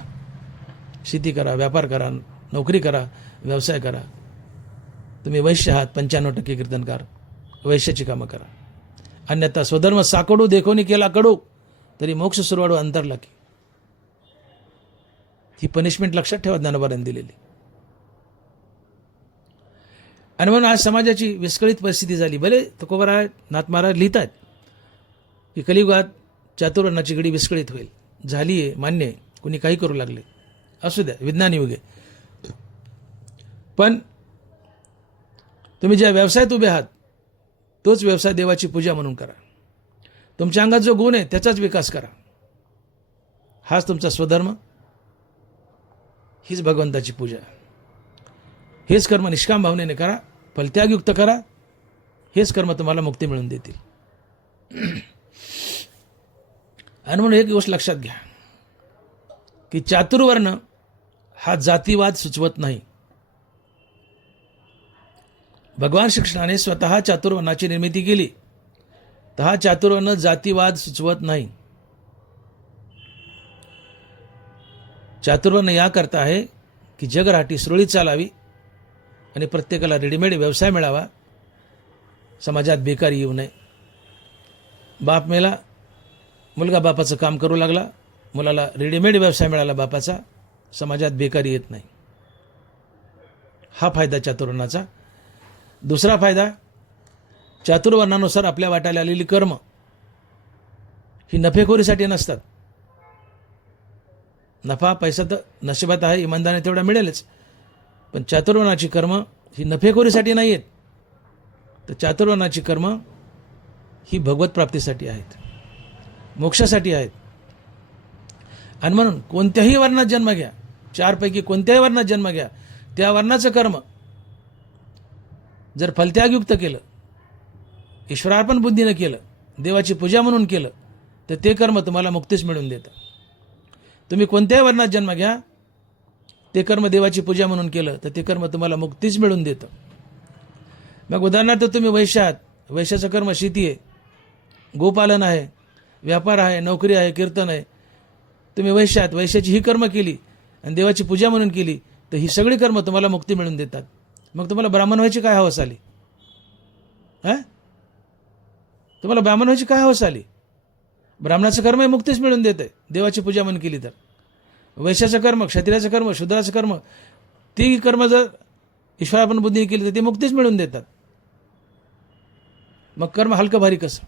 शेती करा, व्यापार करा, नोकरी करा, व्यवसाय करा. तुम्ही वैश्य आहात, 95% कीर्तनकार, वैश्याची कामं करा. अन्यथा स्वधर्म साकडू देखोनी केला कडू, तरी मोक्ष सुरवाडू अंतरला की. ही पनिशमेंट लक्षात ठेवा ज्ञानोबांनी दिलेली. आणि म्हणून आज समाजाची विस्कळीत परिस्थिती झाली. भले तुकोबराय नाथ महाराज लिहितात की कलियुगात चातुर्वर्णाची घडी विस्कळीत होईल. झाली आहे, मान्य आहे. कुणी काही करू लागले, असू द्या, विज्ञान युग आहे. पण तुम्ही ज्या व्यवसायात उभे आहात तोच व्यवसाय देवाची पूजा म्हणून करा. तुमच्या अंगात जो गुण आहे त्याचाच विकास करा. हाच तुमचा स्वधर्म, हीच भगवंताची पूजा. हेच कर्म निष्काम भावनेने करा, फलत्यागयुक्त करा. हेच कर्म तुम्हाला मुक्ती मिळवून देतील. आणि म्हणून एक गोष्ट लक्षात घ्या की चातुर्वर्ण हा जातीवाद सुचवत नाही. भगवान श्रीकृष्णाने स्वतः चातुर्वर्णाची निर्मिती केली, तर हा चातुर्वर्ण जातीवाद सुचवत नाही. चातुर्वर्ण याकरता आहे की जगराटी सुरळीत चालावी आणि प्रत्येकाला रेडीमेड व्यवसाय मिळावा, समाजात बेकारी येऊ नये. बाप मेला, मुलगा बापाचं काम करू लागला, मुलाला रेडीमेड व्यवसाय मिळाला बापाचा, समाजात बेकारी येत नाही. हा फायदा चातुर्वर्णाचा. दुसरा फायदा, चातुर्वर्णानुसार आपल्या वाट्याला आलेली कर्म ही नफेखोरीसाठी नसतात. नफा पैसा तर नशिबात आहे, इमानदारीने तेवढा मिळेलच, पण चातुर्वर्णाची कर्म ही नफेखोरीसाठी नाही आहेत. तर चातुर्वर्णाची कर्म ही भगवत प्राप्तीसाठी आहेत, मोक्षासाठी आहेत. आणि म्हणून कोणत्याही वर्णात जन्म घ्या, चारपैकी कोणत्याही वर्णात जन्म घ्या, त्या वर्णाचं कर्म जर फलत्यागयुक्त केलं, ईश्वरार्पण बुद्धीनं केलं, देवाची पूजा म्हणून केलं, तर ते कर्म तुम्हाला मुक्तीच मिळवून देतं. तुम्ही कोणत्याही वर्णात जन्म घ्या, ते कर्म देवाची पूजा म्हणून केलं तर ते कर्म तुम्हाला मुक्तीच मिळवून देतं. मग उदाहरणार्थ तुम्ही वैश्य आहात, वैश्याचं कर्म शेती आहे, गोपालन आहे, व्यापार आहे, नोकरी आहे, कीर्तन आहे. तुम्ही वैश्य आहात, वैश्याची ही कर्म केली आणि देवाची पूजा म्हणून केली, तर ही सगळी कर्म तुम्हाला मुक्ती मिळवून देतात. मग तुम्हाला ब्राह्मण व्हायची काय हवस आली? तुम्हाला ब्राह्मण व्हायची काय हवस आली? ब्राह्मणाचं कर्म हे मुक्तीच मिळवून देत आहे, देवाची पूजा म्हणून केली तर. वैश्याचं कर्म, क्षत्रियाचं कर्म, शूद्राचं कर्म, ती कर्म जर ईश्वरार्पण बुद्धीने केली तर ती मुक्तीच मिळवून देतात. मग कर्म हलकं भारी कसं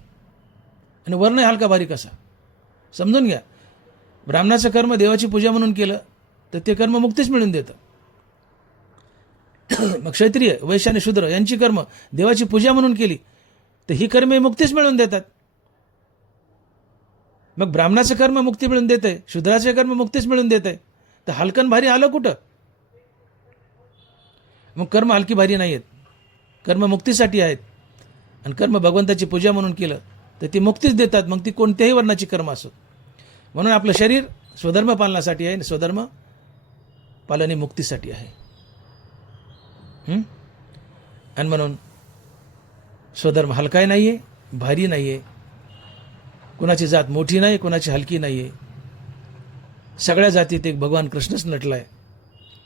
आणि वर्ण हलका भारी कसा? समजून घ्या. ब्राह्मणाचं कर्म देवाची पूजा म्हणून केलं तर ते कर्म मुक्तीच मिळवून देतं. मग क्षत्रिय, वैश्य आणि शूद्र यांची कर्म देवाची पूजा म्हणून केली तर ही कर्मे मुक्तीच मिळवून देतात. मग ब्राह्मणाचं कर्म मुक्ती मिळवून देत आहे, शूद्राचे कर्म मुक्तीच मिळवून देत आहे, तर हलकन भारी आलं कुठं? मग कर्म हलकी भारी नाही आहेत, कर्म मुक्तीसाठी आहेत. आणि कर्म भगवंताची पूजा म्हणून केलं तर ती मुक्तीच देतात, मग ती कोणत्याही वर्णाची कर्म असो. म्हणून आपलं शरीर स्वधर्म पालनासाठी आहे आणि स्वधर्म पालन ही मुक्तीसाठी आहे. आणि म्हणून स्वधर्म हलकाही नाही आहे, भारी नाही आहे. कुणाची जात मोठी नाही, कुणाची हलकी नाही आहे. सगळ्या जातीत एक भगवान कृष्णच नटला आहे.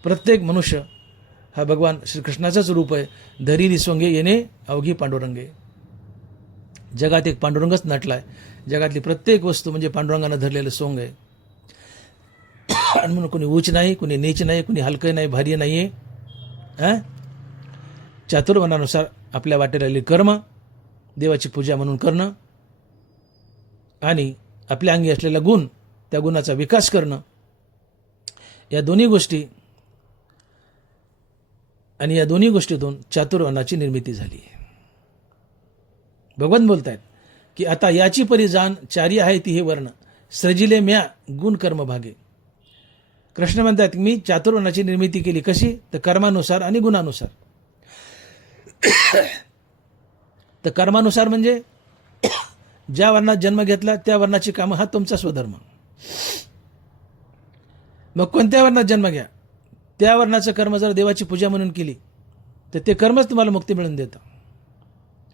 प्रत्येक मनुष्य हा भगवान श्रीकृष्णाचाच रूप आहे. धरिली सोंगे येणे अवघी पांडुरंगे. जगात एक पांडुरंगच नटला आहे. जगातली प्रत्येक वस्तू म्हणजे पांडुरंगानं धरलेलं सोंग आहे. आणि म्हणून कोणी उच्च नाही, कोणी नीच नाही, कोणी हलकं नाही, भारी नाही आहे. चातुर्वर्णानुसार आपल्या वाटेला आलेली कर्म देवाची पूजा म्हणून करणं आणि आपल्या अंगी असलेला गुण, त्या गुणाचा विकास करणं, या दोन्ही गोष्टी आणि या दोन्ही गोष्टीतून चातुर्वर्णाची निर्मिती झाली आहे. भगवान बोलतायत की आता याची परी जाण चारी आहे ती हे वर्ण, सृजिले म्या गुण कर्म भागे. कृष्ण म्हणतात मी चातुर्वर्णाची निर्मिती केली. कशी? तर कर्मानुसार आणि गुणानुसार. तर कर्मानुसार म्हणजे ज्या वर्णात जन्म घेतला त्या वर्णाची कामं, हा तुमचा स्वधर्म. मग कोणत्या वर्णात जन्म घ्या, त्या वर्णाचं कर्म जर देवाची पूजा म्हणून केली तर ते कर्मच तुम्हाला मुक्ती मिळवून देतं.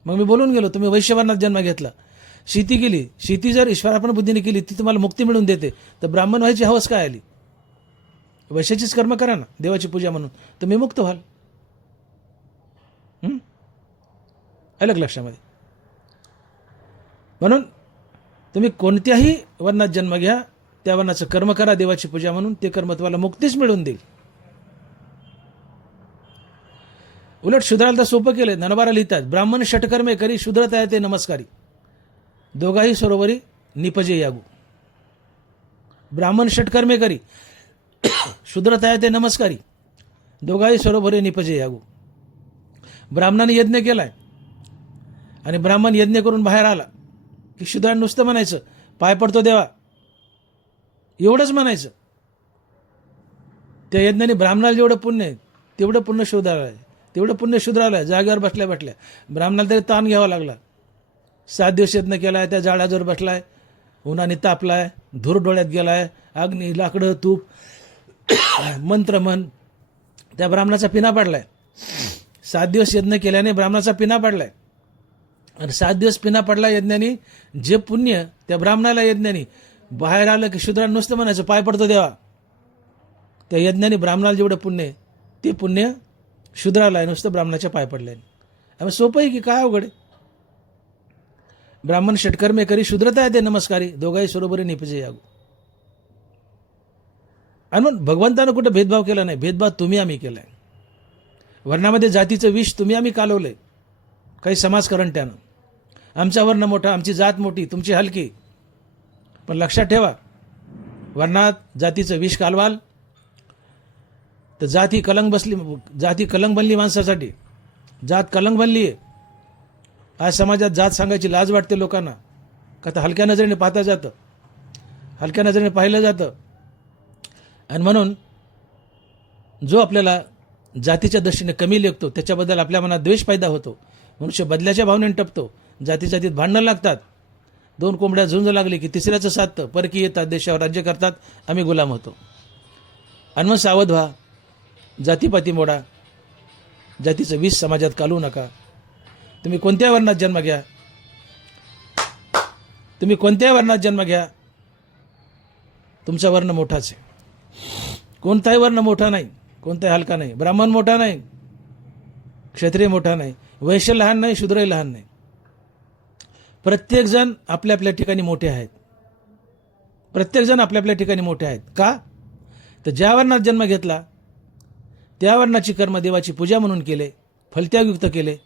मग मी बोलून गेलो, तुम्ही वैश्य वर्णात जन्म घेतला शेती केली, शेती जर ईश्वरार्पण बुद्धीने केली ती तुम्हाला मुक्ती मिळवून देते, तर ब्राह्मण व्हायची हवस काय आली? वैश्याचीच कर्म करा ना देवाची पूजा म्हणून, तुम्ही मुक्त व्हाल. अलग लक्षामध्ये. म्हणून तुम्ही कोणत्याही वर्णात जन्म घ्या, त्या वर्णाचं कर्म करा देवाची पूजा म्हणून, ते कर्म तुम्हाला मुक्तीच मिळवून देईल. उलट शूद्राला तर सोपं केलंय. ननबारा लिहितात, ब्राह्मण षटकर्मे करी शूद्र तया ते नमस्कारी, दोघाही सरोवरी निपजे यागू. ब्राह्मण षटकर्मे करी शूद्र तया ते नमस्कारी, दोघाही सरोवरी निपजे यागू. ब्राह्मणाने यज्ञ केलाय आणि ब्राह्मण यज्ञ करून बाहेर आला की शूद्राने नुसतं म्हणायचं पाय पडतो देवा, एवढंच म्हणायचं. त्या यज्ञाने ब्राह्मणाला जेवढं पुण्य आहे तेवढं पुण्य शूद्राला आहे, तेवढं पुण्य शूद्राला आहे. जागेवर बसल्या बसल्या ब्राह्मणाला तरी ताण घ्यावा लागला. 7 दिवस यज्ञ केलाय, त्या झाडाजवळ बसलाय, उन्हाने तापलाय, धूर डोळ्यात गेलाय, अग्नी, लाकडं, तूप, मंत्र म्हण, त्या ब्राह्मणाचा पिना पडलाय. 7 दिवस यज्ञ केल्याने ब्राह्मणाचा पिना पडलाय. आणि 7 दिवस पिना पडला यज्ञाने, जे पुण्य त्या ब्राह्मणाला यज्ञाने बाहेर आलं की शूद्राने नुसतं म्हणायचं पाय पडतो देवा. त्या यज्ञाने ब्राह्मणाला जेवढं पुण्य आहे ते पुण्य शूद्राला आहे, नुसतं ब्राह्मणाच्या पाय पडल्याने. आम्ही सोपं आहे की काय अवघड आहे? ब्राह्मण षटकर्मे करी शूद्रता ते नमस्कारी, दोघाही सरोवरी निपजे यागू. आणि मग भगवंतानं कुठं भेदभाव केला नाही. भेदभाव तुम्ही आम्ही केलाय. वर्णामध्ये जातीचं विष तुम्ही आम्ही कालवलंय काही समाजकरण त्यानं. आमचा वर्ण मोठा, आमची जात मोठी, तुमची हलकी. पण लक्षात ठेवा, वर्णात जातीचं विष कालवाल तर जात ही कलंक बनली माणसासाठी. जात कलंक बनली आहे. आज समाजात जात सांगायची लाज वाटते लोकांना, का तर हलक्या नजरेने पाहता जातं, हलक्या नजरेने पाहिलं जातं. आणि म्हणून जो आपल्याला जातीच्या दृष्टीने कमी लेखतो त्याच्याबद्दल आपल्या मनात द्वेष पैदा होतो. मनुष्य बदल्याच्या भावनेने टपतो, जातीत भांडणं लागतात. 2 कोंबड्या झुंज लागली की तिसऱ्याचं साधतं, परकी येतात, देशावर राज्य करतात, आम्ही गुलाम होतो. आणि मग सावध व्हा, जातीपाती मोडा, जातीचं विष समाजात कालवू नका. तुम्ही कोणत्या वर्णात जन्म घ्या, तुम्ही कोणत्या वर्णात जन्म घ्या, तुमचा वर्ण मोठाच आहे. कोणताही वर्ण मोठा नाही, कोणताही हलका नाही. ब्राह्मण मोठा नाही, क्षत्रिय मोठा नाही, वैश्य लहान नाही, शूद्रही लहान नाही. प्रत्येकजण आपल्या आपल्या ठिकाणी मोठे आहेत. प्रत्येकजण आपल्या आपल्या ठिकाणी मोठे आहेत. का? तर ज्या वर्णात जन्म घेतला त्या वर्णाची कर्म देवाची पूजा म्हणून केले, फलत्यागयुक्त केले,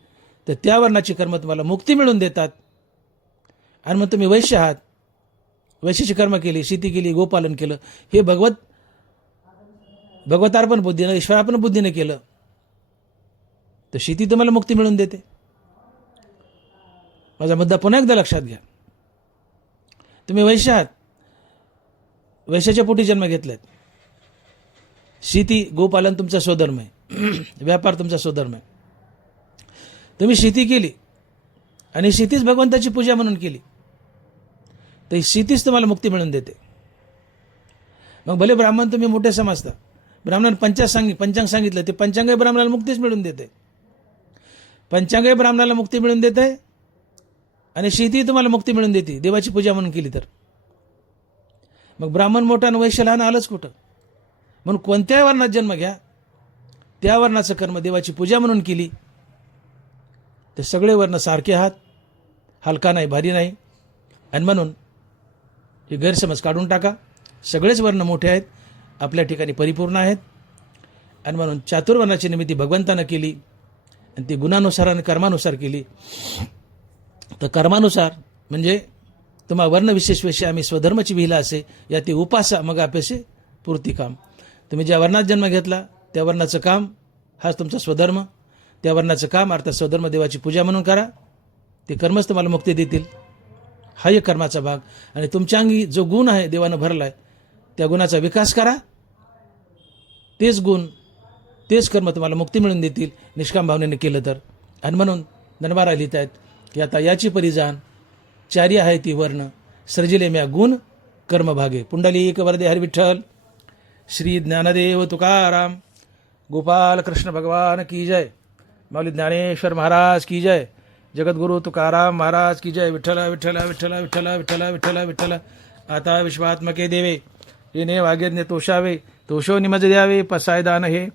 तर त्या वर्णाची कर्म तुम्हाला मुक्ती मिळवून देतात. आणि मग तुम्ही वैश्य आहात, वैश्याची कर्म केली, शेती केली, गोपालन केलं, हे भगवतार्पण बुद्धीनं, ईश्वरार्पण बुद्धीने केलं, तर शेती तुम्हाला मुक्ती मिळवून देते. माझा मुद्दा पुन्हा एकदा लक्षात घ्या. तुम्ही वैश्य आहात, वैश्याच्या पोटी जन्म घेतलात, शेती गोपालन तुमचा स्वधर्म आहे, व्यापार तुमचा स्वधर्म आहे. तुम्ही शेती केली आणि शेतीच भगवंताची पूजा म्हणून केली, तर शेतीच तुम्हाला मुक्ती मिळवून देते. मग भले ब्राह्मण तुम्ही मोठे समजता, ब्राह्मणाने पंचांग सांगितलं, ते पंचांग ब्राह्मणाला मुक्तीच मिळवून देते. पंचांग ब्राह्मणाला मुक्ती मिळवून देते आणि शेती तुम्हाला मुक्ती मिळवून देते देवाची पूजा म्हणून केली तर. मग ब्राह्मण मोठा आणि वैश्य लहान आलंच कुठं? म्हणून कोणत्याही वर्णात जन्म घ्या, त्या वर्णाचं कर्म देवाची पूजा म्हणून केली तर सगळे वर्ण सारखे आहात, हलका नाही, भारी नाही. आणि म्हणून हे गैरसमज काढून टाका. सगळेच वर्ण मोठे आहेत, आपल्या ठिकाणी परिपूर्ण आहेत. आणि म्हणून चातुर्वर्णाची निमित्ती भगवंतानं केली आणि ती गुणानुसार आणि कर्मानुसार केली. तर कर्मानुसार म्हणजे तुम्हा वर्ण विशेष आम्ही स्वधर्माची विहिला असे, या ती उपासा मग अपेक्षे पूर्ती काम. तुम्ही ज्या वर्णात जन्म घेतला त्या वर्णाचं काम हाच तुमचा स्वधर्म. त्या वर्णाचं काम अर्थात स्वधर्म देवाची पूजा म्हणून करा, ते कर्मच तुम्हाला मुक्ती देतील. हा एक कर्माचा भाग. आणि तुमच्या अंगी जो गुण आहे देवानं भरलाय, त्या गुणाचा विकास करा. तेच गुण, तेच कर्म तुम्हाला मुक्ती मिळवून देतील निष्काम भावनेने केलं तर. आणि म्हणून धनवारा लिहित आहेत की आता याची परिजान चारी आहे ती वर्ण, सर्जिले म्या गुण कर्म भागे. पुंडलिक वरदे हरी विठ्ठल. श्री ज्ञानदेव तुकाराम. गोपाल कृष्ण भगवान की जय. माऊली ज्ञानेश्वर महाराज की जय. जगद्गुरु तुकाराम महाराज की जय. विठ्ठल विठ्ठल विठ्ठल विठ्ठल विठ्ठल विठ्ठल विठ्ठल. आता विश्वात्मके देवे येणे वागेज्ञ तोषावे तोषो निमज द्यावे पसायदान हे